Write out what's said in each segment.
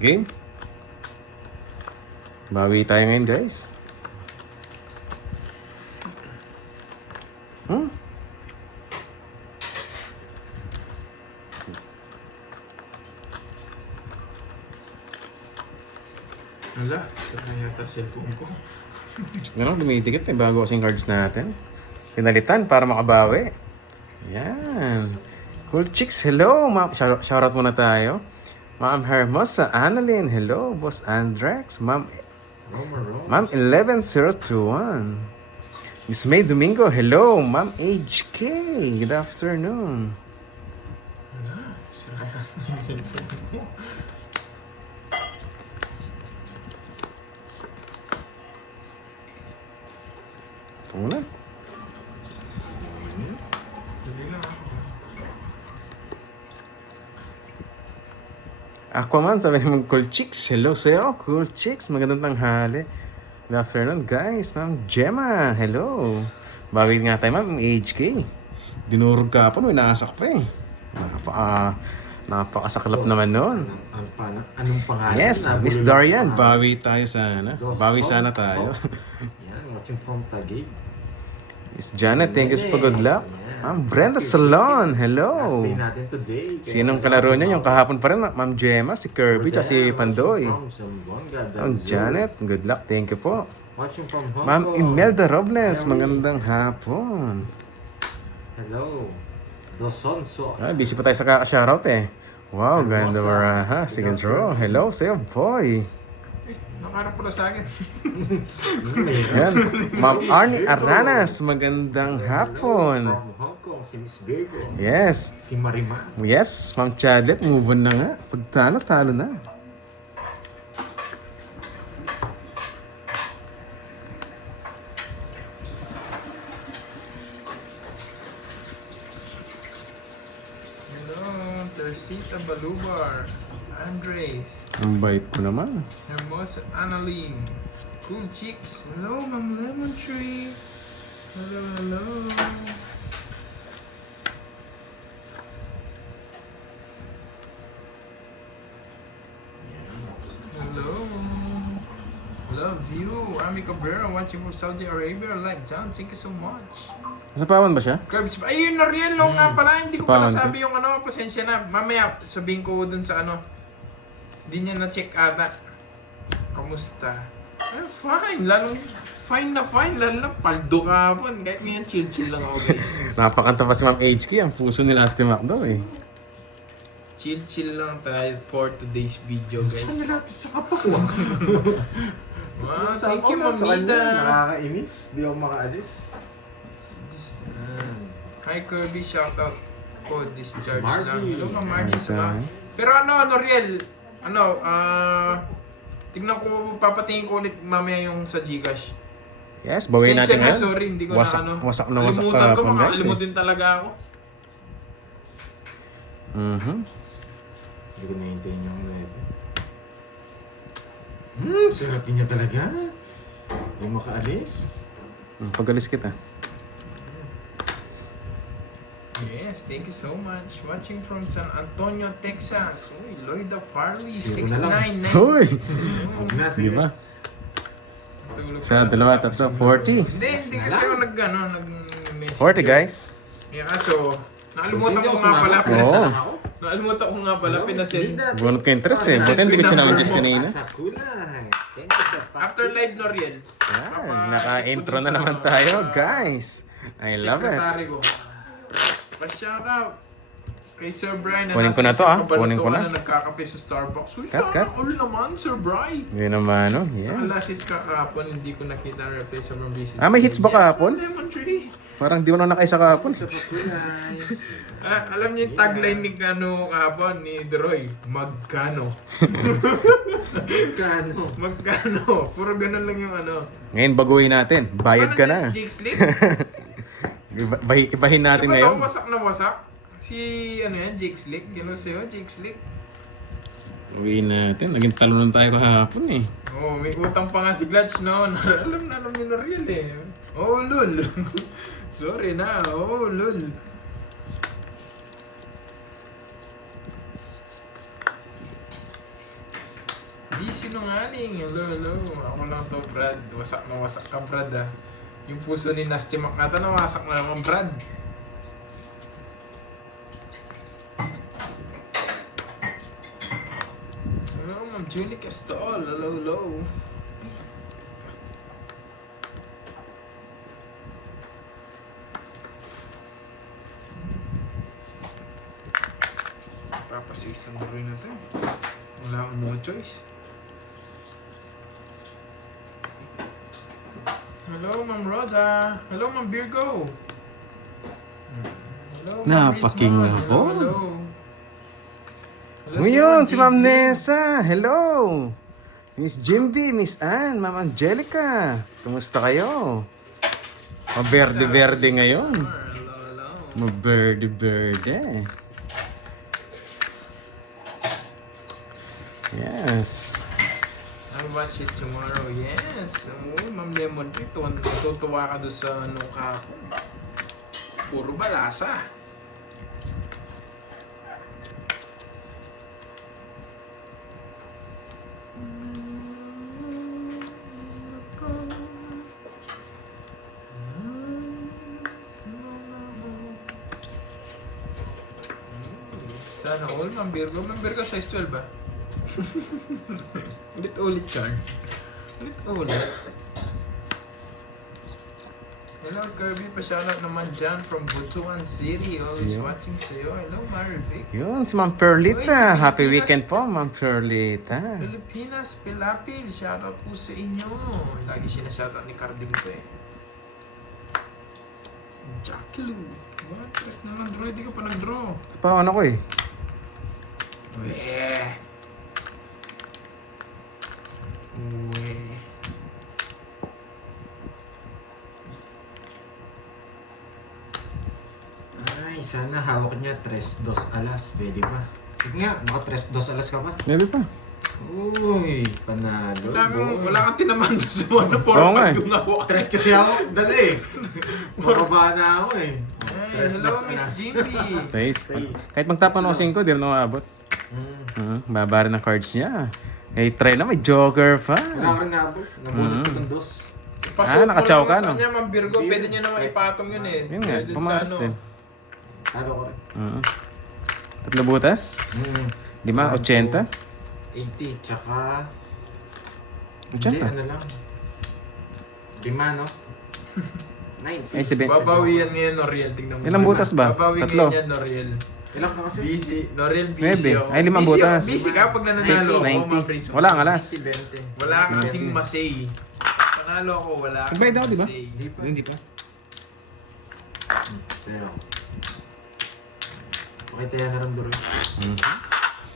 Game. Bawi tayo ngayon, guys. Wala, sira yata cellphone ko. Ano, dumidikit eh, bago kasing cards natin. Pinalitan para makabawi. Yan. Cool Chicks, hello! Ma'am, shoutout muna tayo. Ma'am Hermosa Annalyn, hello. Boss Andrex, Ma'am 11021. Miss May Domingo, hello. Ma'am HK, good afternoon. Wala, sira yata yung cellphone ko. Ito muna. Dali lang ako. Aquaman, sabi naman, Cool Chicks. Hello sa'yo, Cool Chicks. Magandang tanghali. Good afternoon, guys. Ma'am Gemma, hello. Bawi nga tayo, Ma'am HK. Dinurog ka pa, may nasak pa eh. Napakasaklap naman nun. Anong pangalan? Yes, Miss Darian, bawi tayo sana. Bawi sana tayo. Yan, watching from Taguig. Miss Janet, thank you for good luck. Ma'am Brenda Salon, hello. Last day natin today. Sinong kalaro niya? Yung kahapon pa rin, Ma'am Gemma, si Kirby, tsaka si Pandoy. Ma'am Janet, good luck, thank you po. Watching from Hong Ma'am Kong. Imelda Robles, magandang hapon. Hello. Dosonso. Busy pa tayo sa kaka-shoutout eh. Wow, ganda maraha. Sige, draw. Hello sa'yo, boy. Nakarap pala sa akin. Yan. Ma'am Arnie Aranas, magandang hapon. From Hong Kong, si Miss Virgo. Yes. Si Marima. Yes, Ma'am Chadlet, move on na nga. Pag talo na. Hello, Teresita Balubar. Andres. Ang bait ko naman. Hermosa Annalyn. Cool Chicks. Hello, Ma'am Lemon Tree. Hello, hello. Hello. Love you. Ami Cabrera watching from Saudi Arabia. Like John, thank you so much. Sa pawan ba siya? Curbs. Ayun, Noriel, no nga pala. Hindi Sa ko pala pawan sabi yung ano, pasensya na. Mamaya, sabihin ko dun sa ano. Hindi niya na-check ata. Kamusta? Fine. Fine. Lalo na paldo ka po. Kahit ngayon, chill lang ako, guys. Napakanta pa si Ma'am HK. Ang puso nila Asti Macdo eh. Chill lang tayo for today's video, Saan guys. nila ito sa kapakwa? Wow, thank you, Mamita. Nakakainis. Di ako makaalis. Hi, Kirby. Shoutout ko. Discharge Marvin. lang. Hello, Ma'am Margie. Nice, Pero Noriel, tignan ko, papatingin ko ulit mamaya yung sa Gcash. Yes, bawiin natin Sensya na, ngayon. sorry, hindi ko Wasak na wasak Kalimutan ko, kahapon, guys eh. makakalimutin talaga ako. Hindi ko nahintayin yung red. Sarapin niya talaga. Yung makaalis. Pagalis kita. Yes, thank you so much. Watching from San Antonio, Texas. Uy, Lloyda Farley, Sino na 6996. Hoy! Huwag na, Di sige. ba? Tulog Sa pa. dalawa, tatlo, 40. Hindi kasi ako nag-message. 40, guys. Yeah, so, nakalimutan ko nga pala. Oo. Pinasarang ako. Nakalimutan ko nga pala, pinasend. Bunot ka interest eh. Buti hindi ko chinanges kanina. Sa kulay. Thank you sa After live, Noriel. Yan, naka-intro na naman tayo, guys. I love it. Secretary ko. Pa-shoutout kay Sir Brian na Kunin ko na to, isang kunin ko kabalatuan na. nagkakape sa Starbucks. Uy, Cut, cut. all naman, Sir Brian. Hindi naman, no? Alas Yes. is kakahapon, hindi ko nakita ang replay sa mga visit. May hits ba kahapon? Lemon Tree. Parang di mo na nakaisa kahapon. kulay. Alam niyo yung tagline ni kahapon, ni Droy, magkano? Kano? Magkano? Puro ganun lang yung Ngayon, baguhin natin. Bayad ka na. Jake Slick? Ibahin natin Siya ba ngayon. daw wasak na wasak? Si, Jake Slick? Gano'n sa'yo, Jake Slick? Uwiin natin. Naging talunan tayo kahapon eh. Oh, may utang pa nga si Glutch, no? alam ni Noriel eh. Oh, lul. Sorry na. Oh, lul. Di sinungaling. Hello, hello. Ako lang to, Brad. Wasak na wasak ka, Brad, ah. Yung puso ni Nasty Mac nata na wasak na naman, Brad. Hello, Ma'am Julie Castol. Hello, hello. Papasistan mo rin natin. Wala akong no choice. Hello, Ma'am Rosa. Hello, Ma'am Virgo. Hello, Ma'am Napaking Rizman. ako. Hello, hello. Hello, Ngayon, si Ma'am Jimmy. Nessa. Hello! Miss Jimby, Miss Ann, Ma'am Angelica. Kumusta kayo? Maberde-berde ngayon. Hello, hello. Maberde-berde. Yes. I'll watch it tomorrow. Yes. Oh, Ma'am Lemon Tree. Tutuwa ka doon sa nuka ko. Puro balasa. Sana all, Ma'am Virgo. Ma'am Virgo, size 12 ba? Ulit-ulit yan. Ulit-ulit. Hello, Kirby. Pa-shoutout naman dyan from Butuan City. Always Yeah. watching sa'yo. Hello, Marivic. Yun, si Ma'am Perlita. Uy, si Happy Pilipinas. weekend po, Ma'am Perlita. Pilipinas, Pilapil. Shoutout po sa inyo. Lagi sinashoutout ni Carding ko eh. Jackie Lou. What? Tres na lang draw. Hindi ka pa nag-draw. Paano ko eh? Weh. Weh. Ay, sana hawak niya 3-2 alas. Pwede pa. Sige nga, baka 3-2 alas ka pa. Maybe pa. Uy, panalo. Wala kang tinaman doon sa mga Oo nga eh. 4-5 yung hawak. 3 kasi ako, dala eh. Mababa na ako eh. Ay, hello, Miss Jimmy. Sais. Kahit magtapan ako 5, di rin ako abot. Baba rin ng cards niya. Eh, try na, may joker pa. Wala ko rin nabot. Nabunod ko ng 2. Pasok nakachaw mo ka, lang no? sa kanya, Ma'am Virgo. Pwede niya naman ipatong yun eh. Yun nga, Dun sa pumakas ano. din. Talo ko rin. 3 butas? 5, 80? 80, tsaka... Diyan Hindi, na. ano lang. 5, no? 90. Ay, 70. Babawian ngayon, Noriel. Tingnan mo. Ilang butas ba? Babawi 3. ngayon yan, Noriel. Ilang ka kasi? Busy. Noriel, busy. Nuebe. ako. Ay, 5 Busy butas. ako. Busy ka pag nananalo ako, 6, Ma'am Prince. 90. Wala ang alas. 20. Wala ka kasing masay. Pag panalo ako, wala kang Nagbayad ako, di ba? masay. Hindi pa. Hindi pa. Tayo. Okay, tayo na rin doon.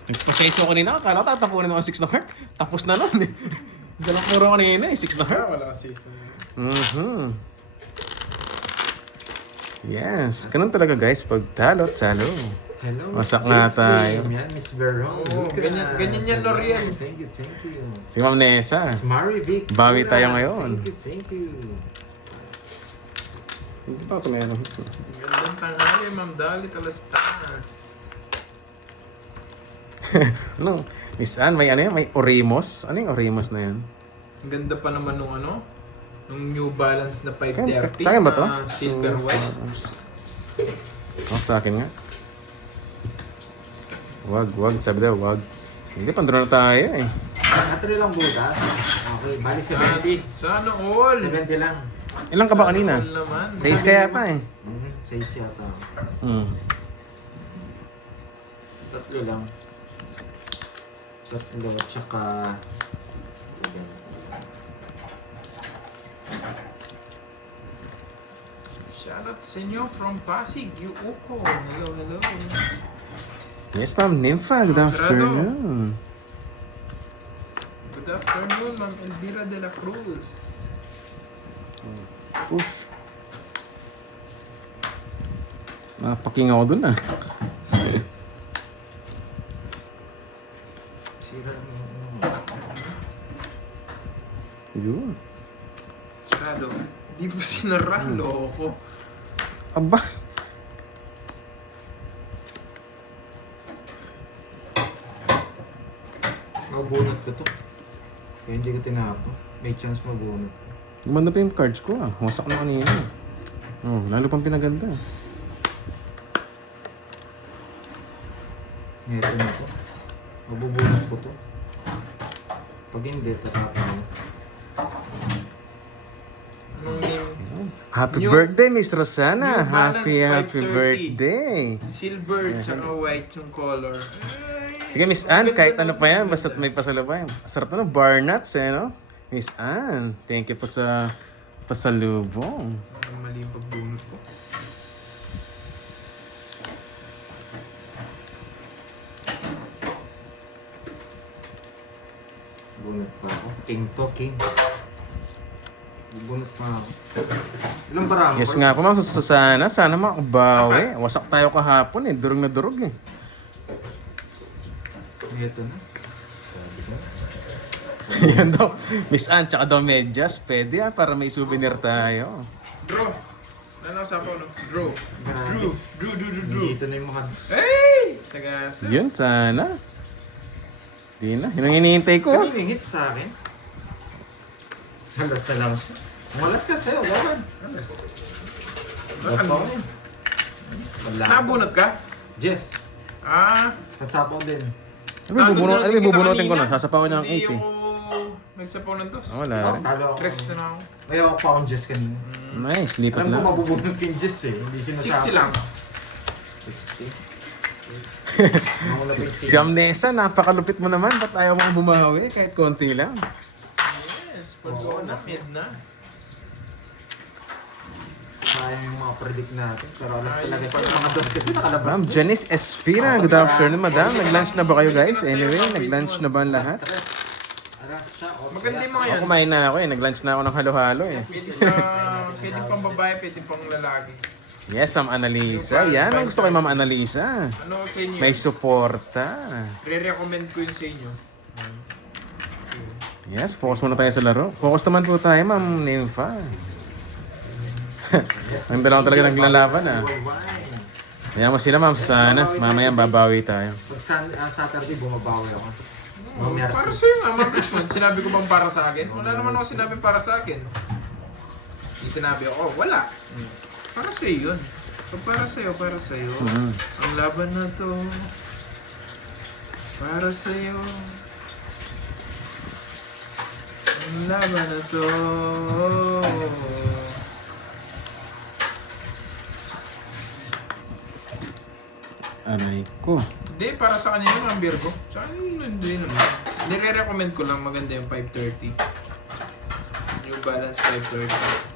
Nagpasays ako kanina. Akala ko tatapunin ako ang 6 na heart. Tapos na nun eh. Isa lang puro kanina eh. 6 na heart. Wala ka season. Yes. Ganun talaga guys. Pag talo at salo. Hello, Wasak na James tayo. Lim. Yan, Miss Veron. Oo, ganyan yan, Lorian. Thank you, thank you. Si Ma'am Nessa. Miss Marivic. Bawi tayo ngayon. Thank you. Hindi pa ito meron. Gandang tanghali, Ma'am Dali Talastas. Ano? Miss Ann, may ano yan? May Orimos? Ano yung Orimos na yan? Ang ganda pa naman nung ano, nung New Balance na 530. Sa akin ba to? na Silver White. Oh, sa akin nga. Wag. Sabi daw, wag. Hindi, pandro na tayo eh. Natuloy lang butas. Okay, bali 70. Sana all. 70 lang. Ilang ka ba kanina? All naman. 6 ka yata eh. 6 yata. Tatlo lang. Tatlo, tsaka 7. Shoutout sa inyo from Pasig, Yuuko. Hello, hello. Yes, Ma'am Nympha. Good Sarado. afternoon. Good afternoon, Ma'am Elvira de la Cruz. Oof. Napaking ako dun ah. Sira mo. Yun. Sarado. Di mo sinara, loko. Aba. Mabunot ko to. Kaya hindi ko tinapo. May chance mabunot ko. Gumanda pa yung cards ko ah. Wasak na kanina. Oh, lalo pang pinaganda. Ito na to. Mabubunot ko to. Pag hindi, tatapon mo. Anong name? Happy New- birthday, Miss Rosana. New Balance Happy 530. birthday. Silver, tsaka white yung color. Ay, Sige, Miss Ann, kahit ano pa yan, basta't may pasalubay. Sarap na, bar nuts eh, no? Miss Ann, thank you po sa pasalubong. Mali yung pagbunot ko. Bunot pa ako. King to, king. Bunot pa ako. Ilang barang? Yes nga po, Ma'am Susana, sana makabawi. Wasak tayo kahapon eh, durog na durog eh. Ito na. Sabi ko. Yan daw, Miss Ann, tsaka daw medyas, pwede ah, para may souvenir tayo. Draw. Ano sa ako, no? Draw. Drew. Dito na yung mga... Hey! Sagasa. Yun, sana. Di na, yun ang hinihintay ko. Kanina yung hit sa akin. Halas na lang siya. Malas ka sa'yo, gawin. Alas. Basta ko yun. Wala. Nabunot ka? Jess. Ah. Kasapaw din. Ano may bubunutin ko na? Sasapawan niya ang 80 Hindi eh. ako nagsapaw ng dos. Oh, wala Oh, rin. talo ako. Press na ako. Ayaw ako pa akong Jess kanina. Nice, lipat Alam ko lang. mabubunod yung Jess eh. Hindi sinasabi. 60 lang. 60. Nawala pa yung Si Amnesa, napakalupit mo naman. Ba't ayaw mong bumawi? Kahit konti lang. Yes, pag-go na, mid na. sayang yung mga predict natin. Pero alas Ay, talaga siya. pala. Mga dos kasi nakalabas Ma'am din. Janice Espina, good afternoon, madam. Nag-lunch na ba kayo, guys? Anyway, nag-lunch na ba ang lahat? Aras siya. o, Maganda yung mga kaya- yan. Ako kumain na ako eh. Nag-lunch na ako ng halo-halo eh. Pwede pang babae, pwede pang lalaki. Yes, Ma'am Annalisa. Yan ang gusto kay Ma'am Annalisa. Ano sa inyo? May suporta. Re-recommend ko yun sa inyo. Yes, focus muna tayo sa laro. Focus naman po tayo, Ma'am Nympha. Ang dalawa talaga naglalaban ah. Wine. Kaya mo sila, Ma'am Susana. Mamaya babawi tayo. Pag Saturday, bumabawi ako. Oh, para sa iyo, Ma'am Richmond. Sinabi ko bang para sa akin? Wala naman ako sinabi para sa akin. Hindi sinabi ako, wala. Para sa iyo yun. So, para sa iyo, para sa iyo. Ang laban na to. Para sa iyo. Ang laban na to. Aray ko. Hindi, para sa kanya yun, ang Virgo. Tsaka hindi naman. Nire-recommend ko lang maganda yung 530. New Balance 530.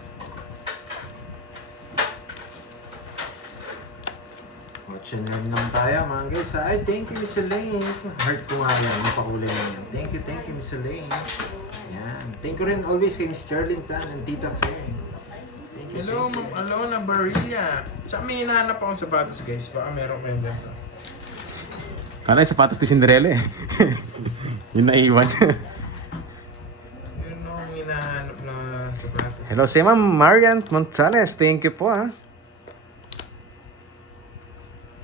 Chanel lang tayo mga guys. Ay, thank you Miss Elaine. Heart ko nga yan. Napakulay na yan. Thank you Miss Elaine. Yan. Thank you rin always kay Miss Charlene Tan and Tita Fair. Thank you. Hello, thank you. Ma'am Alona Barilla. Tsaka may hinahanap akong sapatos, guys. Baka meron kayong ganito. Kala yung sapatos ni Cinderella eh. Yun naiwan. Meron akong hinahanap na sapatos. Hello, si Ma'am Marian Montales. Thank you po ah.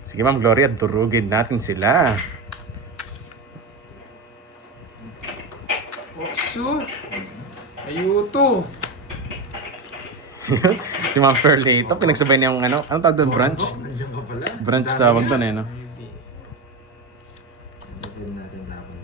Sige Ma'am Gloria, durugin natin sila. Oksu! Ayuto! Si Ma'am Pearly, ito pinagsabay niya yung ano, anong tawag doon? Brunch? Nandiyan ka pala. Brunch tawag doon eh, no? Maybe. Lagyan natin dapat.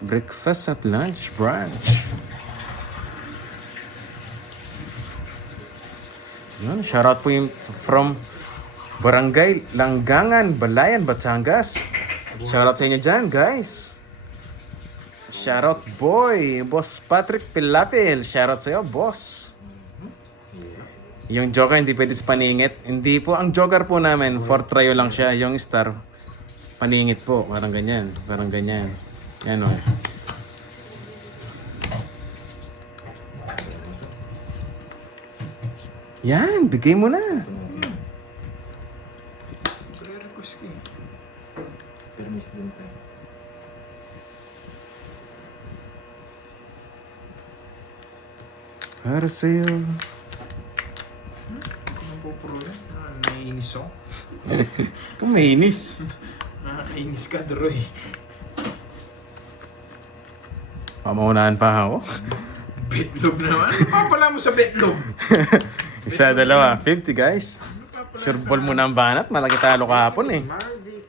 Breakfast at lunch, brunch. Yun, shoutout po yung from Barangay Langgangan, Balayan, Batangas. Shoutout sa inyo dyan, guys. Shoutout boy, Boss Patrick Pilapil. Shoutout sa iyo, boss. Yung joker hindi pwede sa paningit. Hindi po, ang joker po namin, for trio lang siya. Yung star, paningit po. Parang ganyan, parang ganyan. Yan o. Yan, bigay mo na. Pre-request ko eh. Permis din tayo. Para sa'yo. Nakakainis ako. Kumainis. Nakakainis ka, Droy. Pamaunahan pa ako. Betlog naman. Ano pa pala mo sa betlog? Isa, dalawa. 50 guys. Ano pa pala Sure sa- ball mo na ang banat. Malaki talo kahapon eh. Marvic.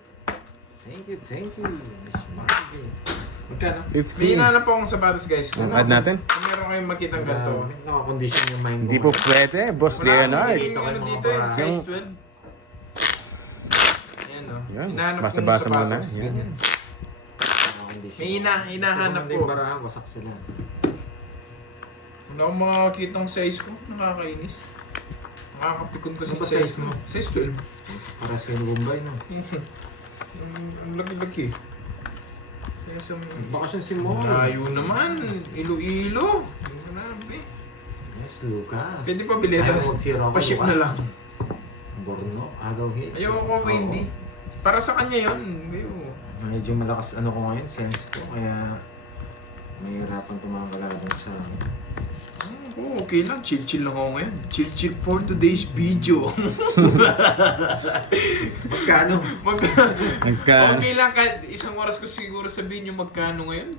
Thank you, Miss Marvic. Magkano? 50. May hinahanap akong sapatos, guys. Ang ad natin? Kung meron kayong makitang ganito. Naka-condition yung mind Hindi po pwede. Boss Wala kasi Leonard. yung ano dito eh, size Yung- 12. Yan o. Yan. Hinahanap kong Basa-basa muna. sapatos. Yan. Ganyan. May hinahanap ko. ko. Barahan, wasak sila. Wala akong makakakitang size ko. Nakakainis. Nakakapikon ko Ano sa ba size size mo. mo? Size 12. Paras kayo ng Bombay, no? Ang laki-laki. Size ang... Bakasyon si Mo. Layo naman. Ilo-ilo. Grabe. Yes, Lucas. Pwede pa biletas. Ayaw magsira ako, Pa-ship Lucas. na lang. Borno, agaw hits. Ayaw ko, Wendy. Para sa kanya yun. Ayaw. Medyo malakas ano ko ngayon, sense ko. Kaya mahirapan tumangaladan sa... Oh, okay lang. Chill-chill lang ako ngayon. Chill-chill for today's video. Magkano? Magka... Okay lang. Kahit isang oras ko siguro sabihin yung magkano ngayon.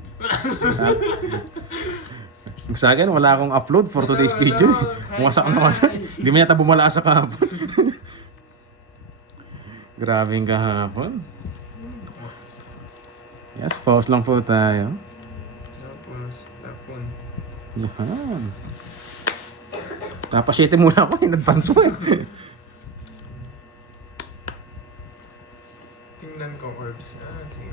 Sa akin, wala akong upload for today's video. Bumasak na kasi. Hindi mo yata bumala sa kahapon. Grabing kahapon. Yes, pause lang po tayo. Tapon. Yan. Napasyete muna ako in advance mo eh. Tingnan ko, Orbs. Sige.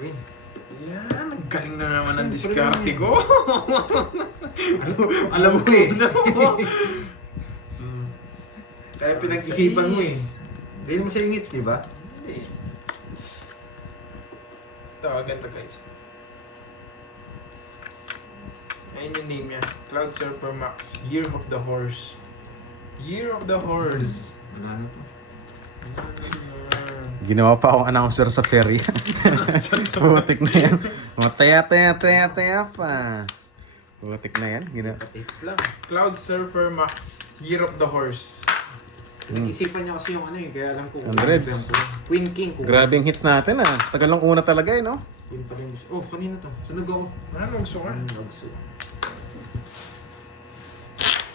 Win. Yan, ang galing na naman ang diskarte ko. Alam mo eh. No. Kaya pinag-isipan mo eh. Sais. Hindi naman sa'yo yung hits, di ba? Hindi. Ito, ganito guys. Ayun yung name niya. Cloud Surfer Max. Year of the Horse. Year of the Horse. Wala na to. Ginawa pa akong announcer sa ferry. Putik na yan. Taya pa. Putik na yan. Hits lang. Cloud Surfer Max. Year of the Horse. Pinag-isipan niya kasi yung ano eh, kaya alam ko. Hundreds. Queen King. Grabing hits natin ah. Tagal lang una talaga eh, no? Queen pa rin. Oh, kanina to. Sunog ako. Anong gusto ka? Nagsu.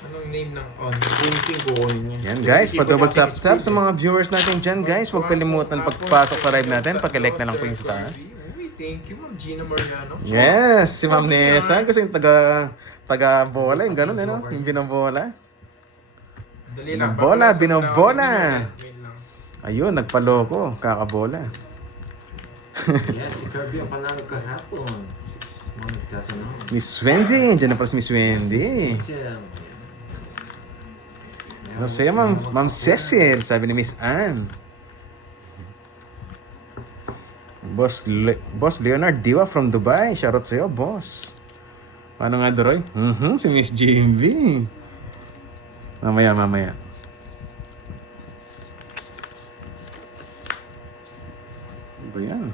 Anong name ng on? Queen King kukunin niya. Yan guys, Hindi pa-double pa niya tap tap sa mga viewers natin dyan guys. Huwag kalimutan pagpasok sa live natin, pag-like na lang po yung sa taas. Uy, thank you Ma'am Gina Mariano. Yes, si Ma'am Nessa. Kasi yung taga-bola, yung ganun eh, no? Yung binabola. Dali lang. Binobola, bago nasa binobola. una, wait lang. Ayun, nagpaloko. Kakabola. Yes, si Kirby ang panalo kahapon. Mga nagtatanong. Miss Wendy. Diyan na pala si Miss Wendy. Jam. Ano sa'yo, Ma'am Cecil? Sabi ni Miss Ann. Boss Leonard Diwa from Dubai. Shoutout sa'yo, boss. Paano nga, Doroy? Si Miss JMV. Mamaya. Ano ba yan?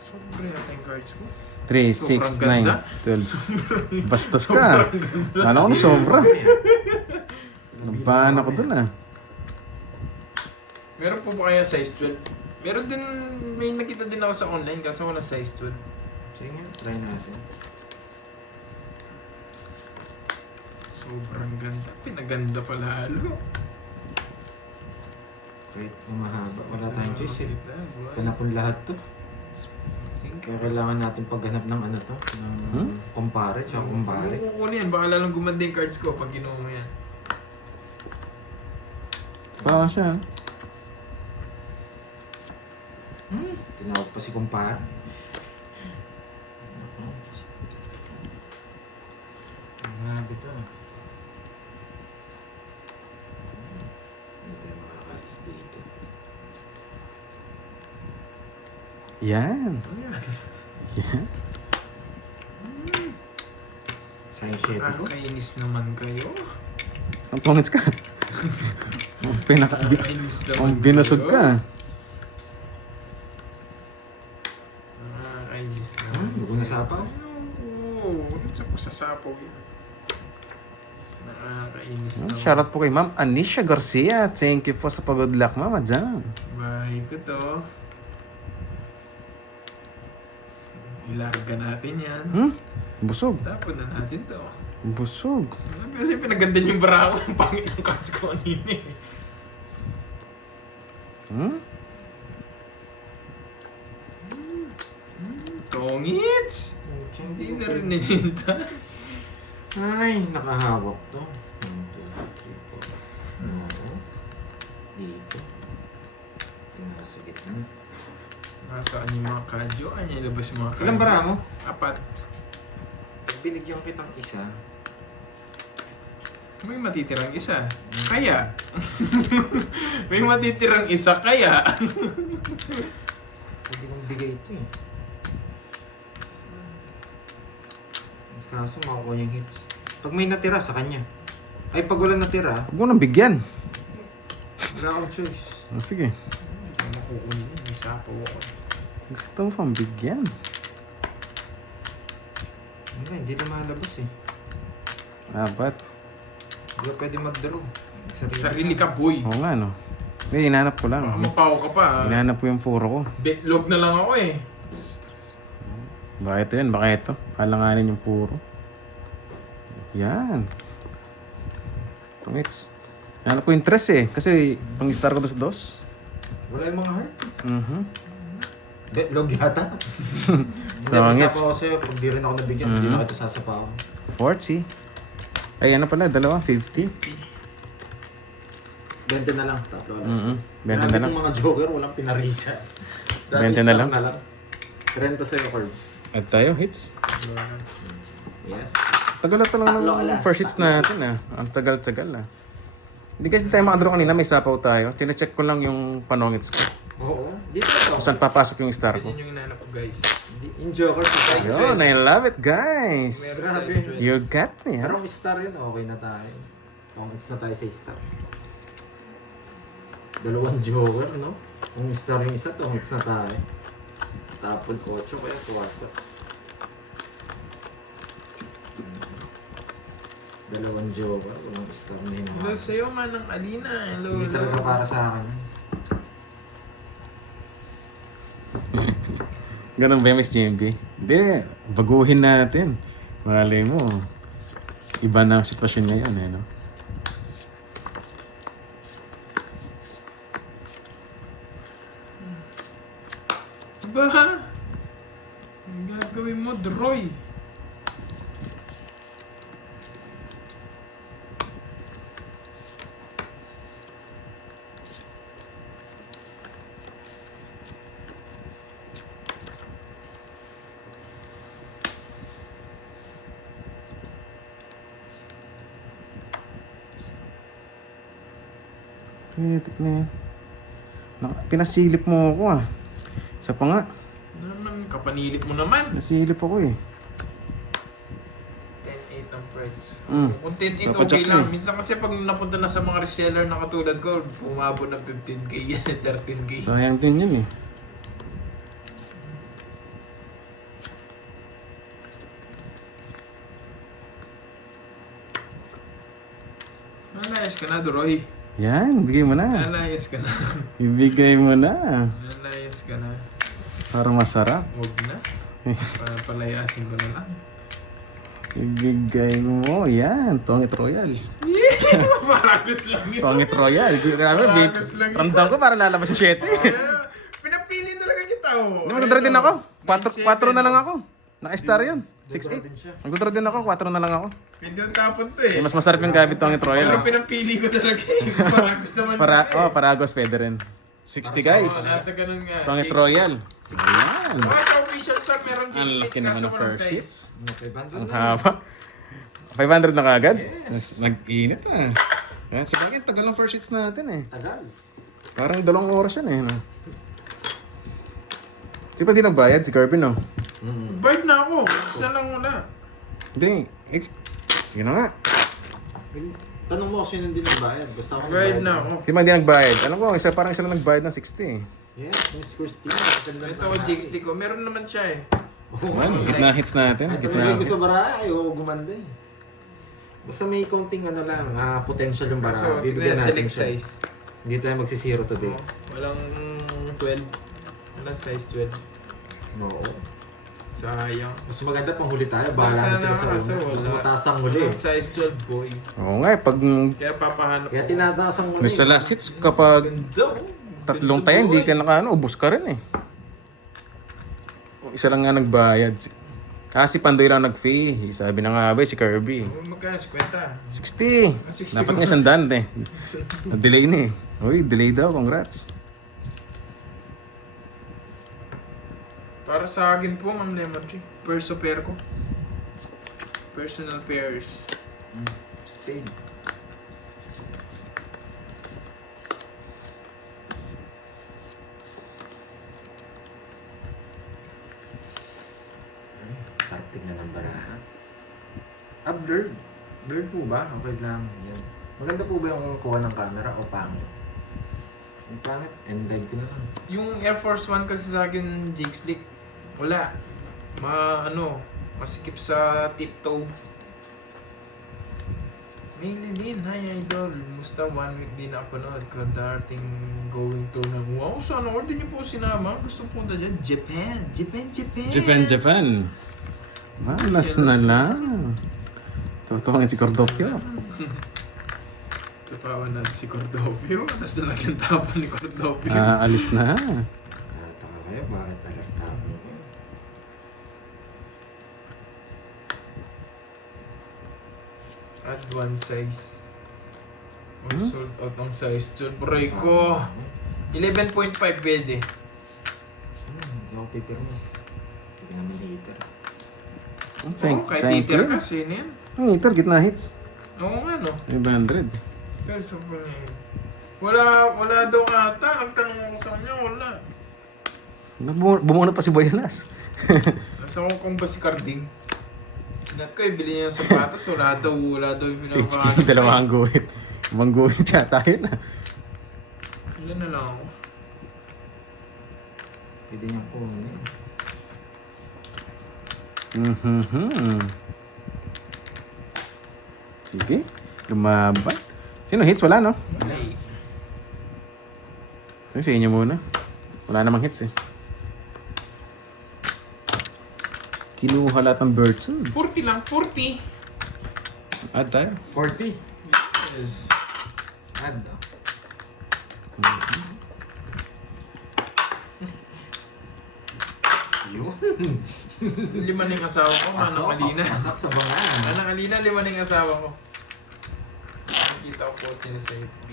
Sobrang yata yung cards ko. 3, 6, 9, 12. Bastos ka. Ano ko na sobra? Nabahan ako dun ah. Meron po ba kaya size 12? Meron din, may nakita din ako sa online kasi wala size 12. Sige nga, try natin. Sobrang ganda. Pinaganda pa lalo. Kahit umahaba, wala tayong choice eh. Kita, boy. Ganapon lahat to. Sing- Kaya kailangan natin paghanap ng ano to, ng kumpare, tsaka kumpare. Huwag mo kukunin yan. Baka lalong gumanda yung cards ko pag ginawa mo yan. Baka siya. Tinawag pa si kumpare. Grabe to. Hindi tayo makakalis dito. Yan. Ayan. Size 7 ko. Nakakainis naman kayo. Ang pungits ka. Nakakainis naman Ang binusog ka. Nakakainis naman. Hindi ko nasapaw. Oo. Sa sasapaw yun. Nakakainis na. Shoutout po kay Ma'am Anisha Garcia. Thank you po sa pag-good luck, Ma'am. Madam. Bahay ko to. Ilarga natin yan. Busog. Tapon na natin to. Busog. Kasi pinaganda niyo yung bara ko. Ang pangit ng cards ko kanina eh. Tongits! Hindi na rin nilinta. Ay, nakahawak to. 1, 2, 3, 4. Oo. Dito. Nasa gitna. Nasaan yung mga kadyo? Ano yung labas yung mga kadyo? Ilang bara mo? 4. Binigyan kitang isa. May matitirang isa. Kaya. May matitirang isa kaya. Hindi kong bigay ito eh. Kaso makukuha yung hits. Pag may natira sa kanya. Ay, pag wala natira, Huwag mo nang bigyan. wala akong choice. Sige. Hindi mo kukunin. May sapo ako. Gusto mo pang bigyan. Hindi na malabas eh. Ba't? Hindi ka pwede mag-draw. Sarili ka, boy. Oo nga, no. Hindi, hinahanap ko lang. Baka mapaw ka pa. Hinahanap ko yung puro ko. Backlog na lang ako eh. Baka ito yan, baka ito. Kalanganin yung puro. Yan. Tungits. Hinahanap ko yung tres eh. Kasi pang-star ko dos. Wala yung mga heart. Log yata. Hindi, Tangits. masapa ako sa'yo. Pag di rin ako nabigyan, hindi na kita sasapa ako. 40. Ay, ano pala? Dalawa? 50? 20 na lang. Tatlo alas. 20 na lang. Itong mga joker, walang pinarisa. 20 na lang. 30 sa'yo, Curbs. At tayo, hits. Yes. Tagal na talaga Tatlo ng alas. first hits natin ah. Ang tagal-tagal ah. Hindi kasi tayo makadraw kanina, may sapaw tayo. Tinecheck ko lang yung panongits ko. Oo. Dito ito. Kung saan papasok yung star ko. Ganyan yung inanap ko, guys. Yung joker, size Yun, 12. I love it guys. Meron Grabe. size 12. You got me Pero ha. kung star yun, okay na tayo. Tongits na tayo sa star. Dalawang joker, no? Kung star yung isa, tongits na tayo. Tapon 8, kaya 4. Dalawang joker, walang star na Hello hinahanap. sa'yo, Manang Alina. Hello, Hindi talaga hello. para sa akin. Ganun ba yung Miss JMB? Hindi, baguhin natin. Malay mo, iba na ang sitwasyon ngayon eh, no? Ba? Ang gagawin mo, Droy? Pitik na yan. Pinasilip mo ako ah. Isa pa nga, Naman, kapanilip mo naman. nasilip ako eh. 10-8 ang price. Mm. Kung 10-8 Dapat okay check lang. eh. Minsan kasi pag napunta na sa mga reseller na katulad ko, pumabot ng 15k yan, 13k. Sayang din yun eh. Nalayas ka na, Droy. Yan, bigay mo na. Nalayas ka na. Ibigay mo na. Nalayas ka na. Para masarap. Huwag na. Para palayasin ko na lang. Ibigay mo. Yan, Tongit Royal. Maragos lang yun. Tongit Royal. Grabe, babe. Maragos lang yun. Ramdam ko para lalabas yung 7. Pinapili talaga kita, oh. Hindi, magdodra din ako. 4 na lang ako. Naka-star yun. Dodra 6-8. din siya. Magdodra din ako, 4 na lang ako. Pwede yung tapon to eh. Mas masarap yung gamit Tongit Pero Royal. pinapili ko talaga eh. Maragos naman kasi. Para Agos pwede rin. 60 guys. Oh, nasa ganun nga. Tongit Cake Royal. store. Ayan. Okay, sa official store, meron Ang Jake's laki Mate, naman kaso ng walang first size. hits. Okay, bando Ang na. haba. 500 na kagad? Yes. Nag-init ah. Yan, si Bagay, tagal ng first hits natin eh. Tagal. Parang 2 oras yan eh. No? Si pa di nagbayad, si Kirby no? Vibe na ako. Isa lang wala. Hindi. Sige na nga. Tanong mo kung sino hindi nagbayad. Basta ako Vibe na ako. Si man di nagbayad. Alam ko, parang isa lang nagbayad ng 60 eh. Yes, Miss Christine. Ito ko, Jake's ko. Meron naman siya eh. Ayan, gitna hits natin. Ito Gitna ko sa hits. bara, ayoko gumanda eh. Basta may konting ano lang, potential yung bara. So, Bibigyan tignan natin select siya. size. Hindi tayo magsisiro today. Oh, walang 12. Walang size 12. Oo. Sayang. Mas maganda pang huli tayo. Bahala na sila sa Kaso una. Mas wala. mataas ang huli. Walang size 12, boy. Oo nga, pag Kaya papahanap Kaya ko. tinataas ang huli. sa last hits, kapag Ganda, oh. tatlong Ganda, tayo, hindi boy. ka naka, ubos ka rin eh. Isa lang nga nagbayad. Si Pandoy lang nag-fee. Sabi na nga ba, si Kirby. Oh, magkano? 50. 60. 60 Dapat ba? nga sandaan eh. Na-delay na eh. Uy, delay daw. Congrats. Para sa akin po, Ma'am Lemon Tree. Perso pair ko. Personal pairs. Spade. Ay, sarap tignan ng baraha. Blurred. Blurred po ba? Okay lang. Yan. Maganda po ba yung kuha ng camera o pangit? Yung pangit, end-live ko na lang. Yung Air Force One kasi sa akin, Jake Slick, wala. Masikip sa tiptoe. Mainly din, hi idol. Musta 1 week din napanood ko darting going to ng wow, sana all din niyo po sinama. Gusto punta dyan. Japan. Japan. Malas na lang. Tutulungin si Cordopio. Tapawan natin si Cordovio. Tapos nalagyan tapon ni Cordovio. Alis na. Taka kayo, bakit alas tapo ko? Add one size. Sold out ang size 12. Buray ko. 11.5 pwede. Hindi ako pipirmis. Tignan namin later. Oo, kahit liter kasi na yan. Ang iter, gitna hits. Oo nga no. 500. Pero sa po na yun. Wala daw ata. Ang tanong ko sa kanya, wala. Bumunot pa si Boyanas. Nasa Hong Kong ba si Carding? Sinat ko, ibili niya yung sapatos. Wala daw yung Si pinapahanap. HK, dalawang guhit. Mangguhit yata yun ah. Ilan na lang ako. Pwede niyang kunin. Sige, lumaban. Sino hits? Wala no? Wala eh. So, sa inyo muna. Wala namang hits eh. Kinuha lahat ng birds. 40 lang, 40. Add tayo. 40. Yes. Add. Yun. 5 na yung asawa ko, Manang Alina. Pasok sa bangan. Manang Alina, 5 na yung asawa ko. Nakikita ko post nila sa FB.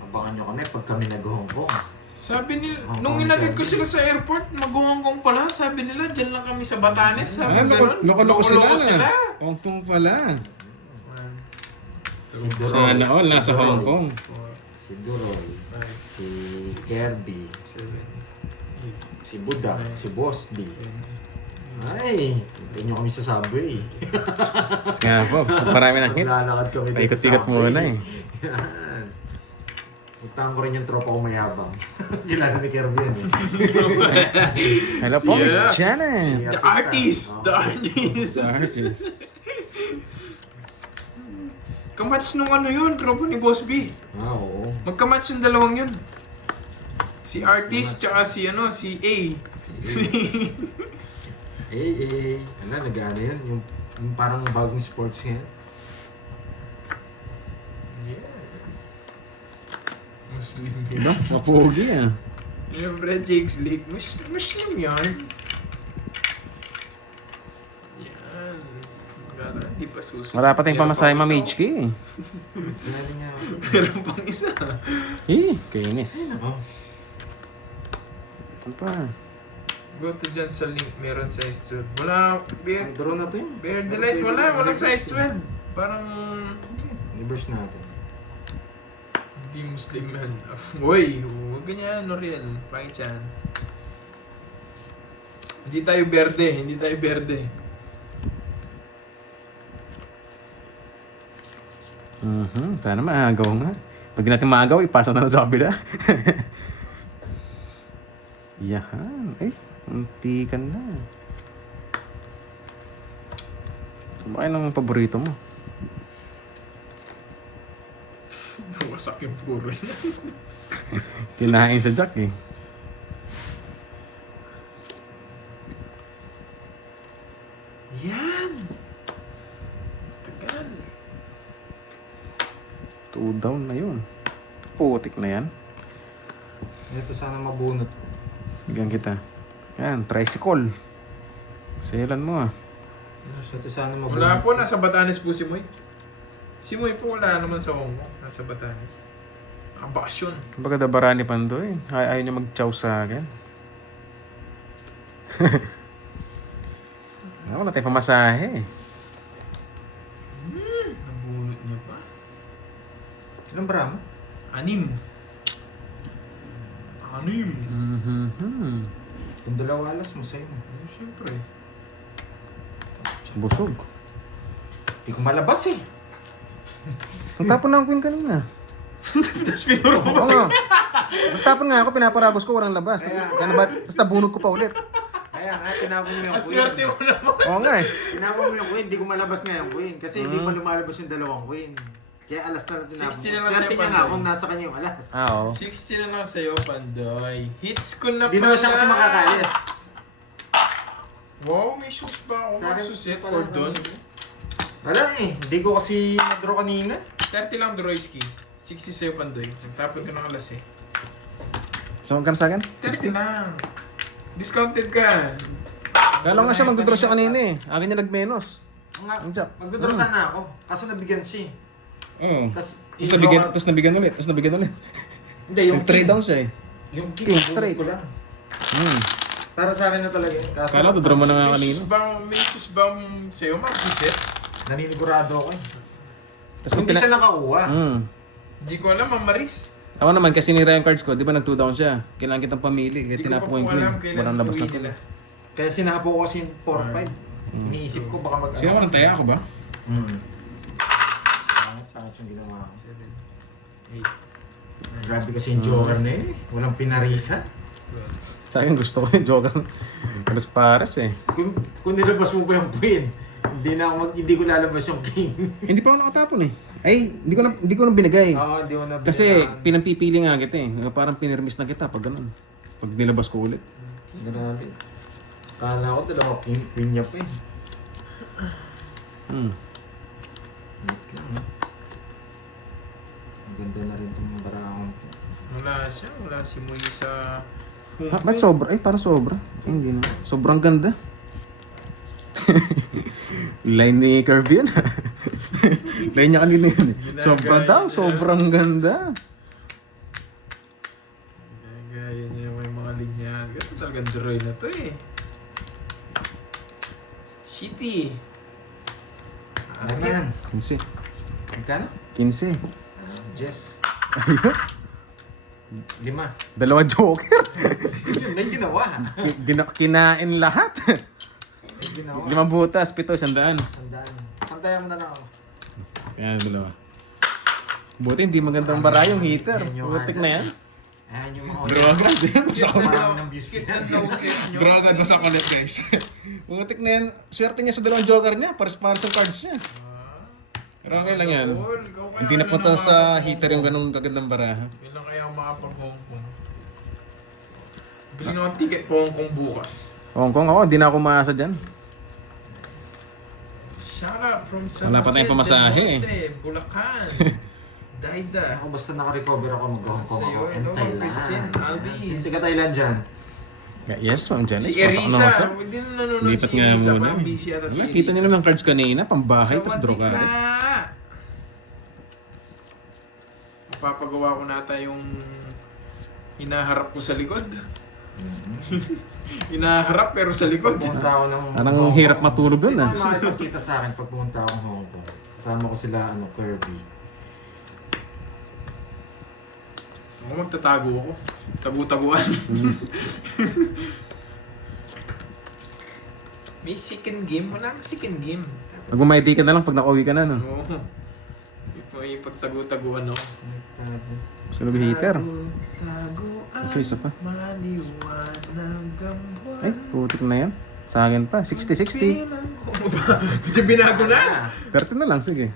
Abangan nyo kami pag kami nag-Hong Kong. Sabi nila, Hong nung Kong inatid ko Chinese. sila sa airport, mag-Hong Kong pala, sabi nila, dyan lang kami sa Batanes. Sabi ganun. loko sila. Hong Kong pala. 1, 2, Sana all, nasa Hong Kong. 4, Si Duroy, 5, si Kirby, 7, si Buddha, si Boss D. 10. Ay, hintayin nyo kami sa subway. Mas nga po, marami ng hits. Maglalakad kami doon sa Paikot-ikot subway. muna eh. Yan. Puntahan ko rin yung tropa ko mayabang. Kilala ni Kirby yan eh. Hello po, Miss Yeah. Janet. The artist! The artist! Artist. Kamatch nung ano yun, tropa ni Boss B. Oo. Magkamatch yung dalawang yun. Si artist tsaka si A. Ano, nag-ano yun? Yung parang bagong sports ngayon. Yes. Muslim yun. No, mapugi ah. Siyempre, Jake's League. Muslim yan. Yan. Gara, di pa susunod. Wala pa tayong pamasahe, Ma'am Meron HK. Kilala niya ako. Meron pang isa. Kainis. Ay, nako. Ano pa? Go to dyan sa link. Meron size 12. Wala. Ang draw na to yun. Bear Delight. Wala size 12. Parang... Reverse natin. Hindi Muslim man. Uy, huwag ganyan, Noriel. Pangit yan. Hindi tayo berde. Sana maagaw nga. Pag di natin maagaw, ipasa na lang sa kabila. Yahan. Ay, muntikan na. Bakit ang paborito mo? Wasak yung puro niya. Kinain sa Jack eh. Yan! Tagal. 2 down na yun. Putik na yan. Ito sana mabunot ko. Bigyan kita. Yan, tricycle. Silan mo ah. Ito sana mabunot. Wala po, nasa Batanes po si Moy. Si Moy po wala naman sa Hong Kong. Nasa Batanes. Nakabakasyon. Baga dabarani pandoy. Ayaw niya mag-chow sa akin. Wala tayong pamasahe. Nabunot niya pa. Ilang bara mo? 6. 6. Mhm. Kung dalawa alas mo sa'yo na. Siyempre. Busog. Hindi ko malabas eh. Nagtapon na ang queen kanina. Tapos pinuro mo. Oo nga. Nagtapon nga ako, pinaparagos ko, walang labas. Tapos nabunod ko pa ulit. Kaya nga, tinapon mo yung Ang queen. swerte mo naman. Oo nga eh. Tinapon mo yung queen, hindi ko malabas nga yung queen. Kasi hindi pa lumalabas yung dalawang queen. Kaya alas na lang tinapon. 60 na lang Swerte sa'yo, niya nga Pandoy. kung nasa kanya yung alas. Oo. 60 na lang sa'yo, Pandoy. Hits ko na Hindi naman siya kasi makakalis. Wow, may shoes ba ako? Sa akin, Magsuset pala or doon? Wala eh, hindi ko kasi nag-draw kanina. 30 lang Droidsky. 60 sa'yo, Pandoy. Nagtapon ka ng alas eh. So, magkano sa akin? 30 lang. Discounted ka. Kala ko nga siya, magdodraw siya kanina eh. Akin niya nagmenos. Nga, Ang jack. magdodraw sana ako. Kaso nabigyan siya eh. Oo. Tapos, Tapos nabigyan ulit. Hindi, yung Nag-trade king. down siya eh. Yung king, King bunot straight. ko lang. Hmm. Para sa akin na talaga yun. Kaso, Kala ko, dodraw mo na nga May kanina. shoes ba sa'yo, magsuset? naninigurado ako eh. Tapos Hindi siya nakakuha. Hindi ko alam, Mamaris. Ako naman, kasi nira yung cards ko, di ba nag 2 down siya? Kailangan kitang pamili, kaya Hindi ko pa tinapon ko po yung alam queen. kailan Walang labas na iuwi to. nila. Kaya sinapo ko kasi yung 4-5. Iniisip ko baka mag- Sino mo nang taya ako ba? Sangat yung ginawa ko. 7, 8, Grabe kasi yung Joker na yun eh. Walang pinarisan. 12. Sa akin gusto ko yung Joker. Alas pares eh. Kung nilabas mo pa yung queen, hindi ko lalabas yung king. Hindi pa ako nakatapon eh. Ay, hindi ko na binigay. Oo, hindi mo na Kasi pinampipili nga kita eh. Parang pinirmis na kita pag ganun. Pag nilabas ko ulit. Grabe. Kala ko dalawa queen niya pa eh. Maganda na rin itong barahon to. Wala si Moy sa... Ba't sobra? Ay, parang sobra. Ay, hindi na. Sobrang ganda. Line ni Kirby yun. Line niya kanina yun. Sobra daw, sobrang ganda. Gaya niya naman yung mga linya. Ganito talagang droid na to eh. Shitty. Ano yan? 15. Magkano? 15. Jess. Ayun. 5. Dalawa Joker. Yun na yung ginawa. Kinain lahat. Yung ginawa. 5 butas, 7, 100. Sandaan. Pantayan mo na lang ako. Yan, dalawa. Buti hindi magandang bara yung heater. Yan yung Butik agad. na yan. Ayan yung mga Draw agad. Masak ulit. Marami ng views. Cute ang noses nyo. Draw agad, masak ulit guys. Butik na yan. Swerte niya sa dalawang Joker niya. Pares-pares ang cards niya. Pero okay lang yan. Hindi na punta sa heater yung ganung kagandang baraha. Kailan kaya ako makapag-Hong Kong? Bili nga akong ticket po Hong Kong bukas. Hong Kong ako, hindi na ako maasa dyan. Shout out from San Wala pa tayong pamasahe eh. Del Monte, Bulacan. Daida. Ako basta naka-recover ako mag-Hong Kong Sa'yo, ako and hello, Thailand. Christine Alvis. Sino taga Thailand dyan? Yes, Ma'am Janice. Si Pasok na Erisa, masap. hindi na nanonood Lipat si nga Erisa. muna Parang eh. busy ata si Wala, kita niyo naman ang cards kanina, pambahay, tas draw ka rin. Papagawa ko nata yung hinaharap ko sa likod. Hinaharap pero sa likod. Pumunta ako ng Parang Hong hirap Kong. matulog yun ah. Hindi ko makikita sa akin pag pumunta ako ng Hong Kong. Kasama ko sila, Kirby. Ako magtatago ako. Tagu-taguan. May second game? Wala kang second game. Magmamayti ka na lang pag nakauwi ka na, no? Oo. Ipagtagu-taguan ako. Sino ba heater? Taguan. Kasi isa pa. Maliwanag ang buwan. Ay, putik na yan. Sa akin pa. 60-60. Hindi binago na. 30 na lang, sige.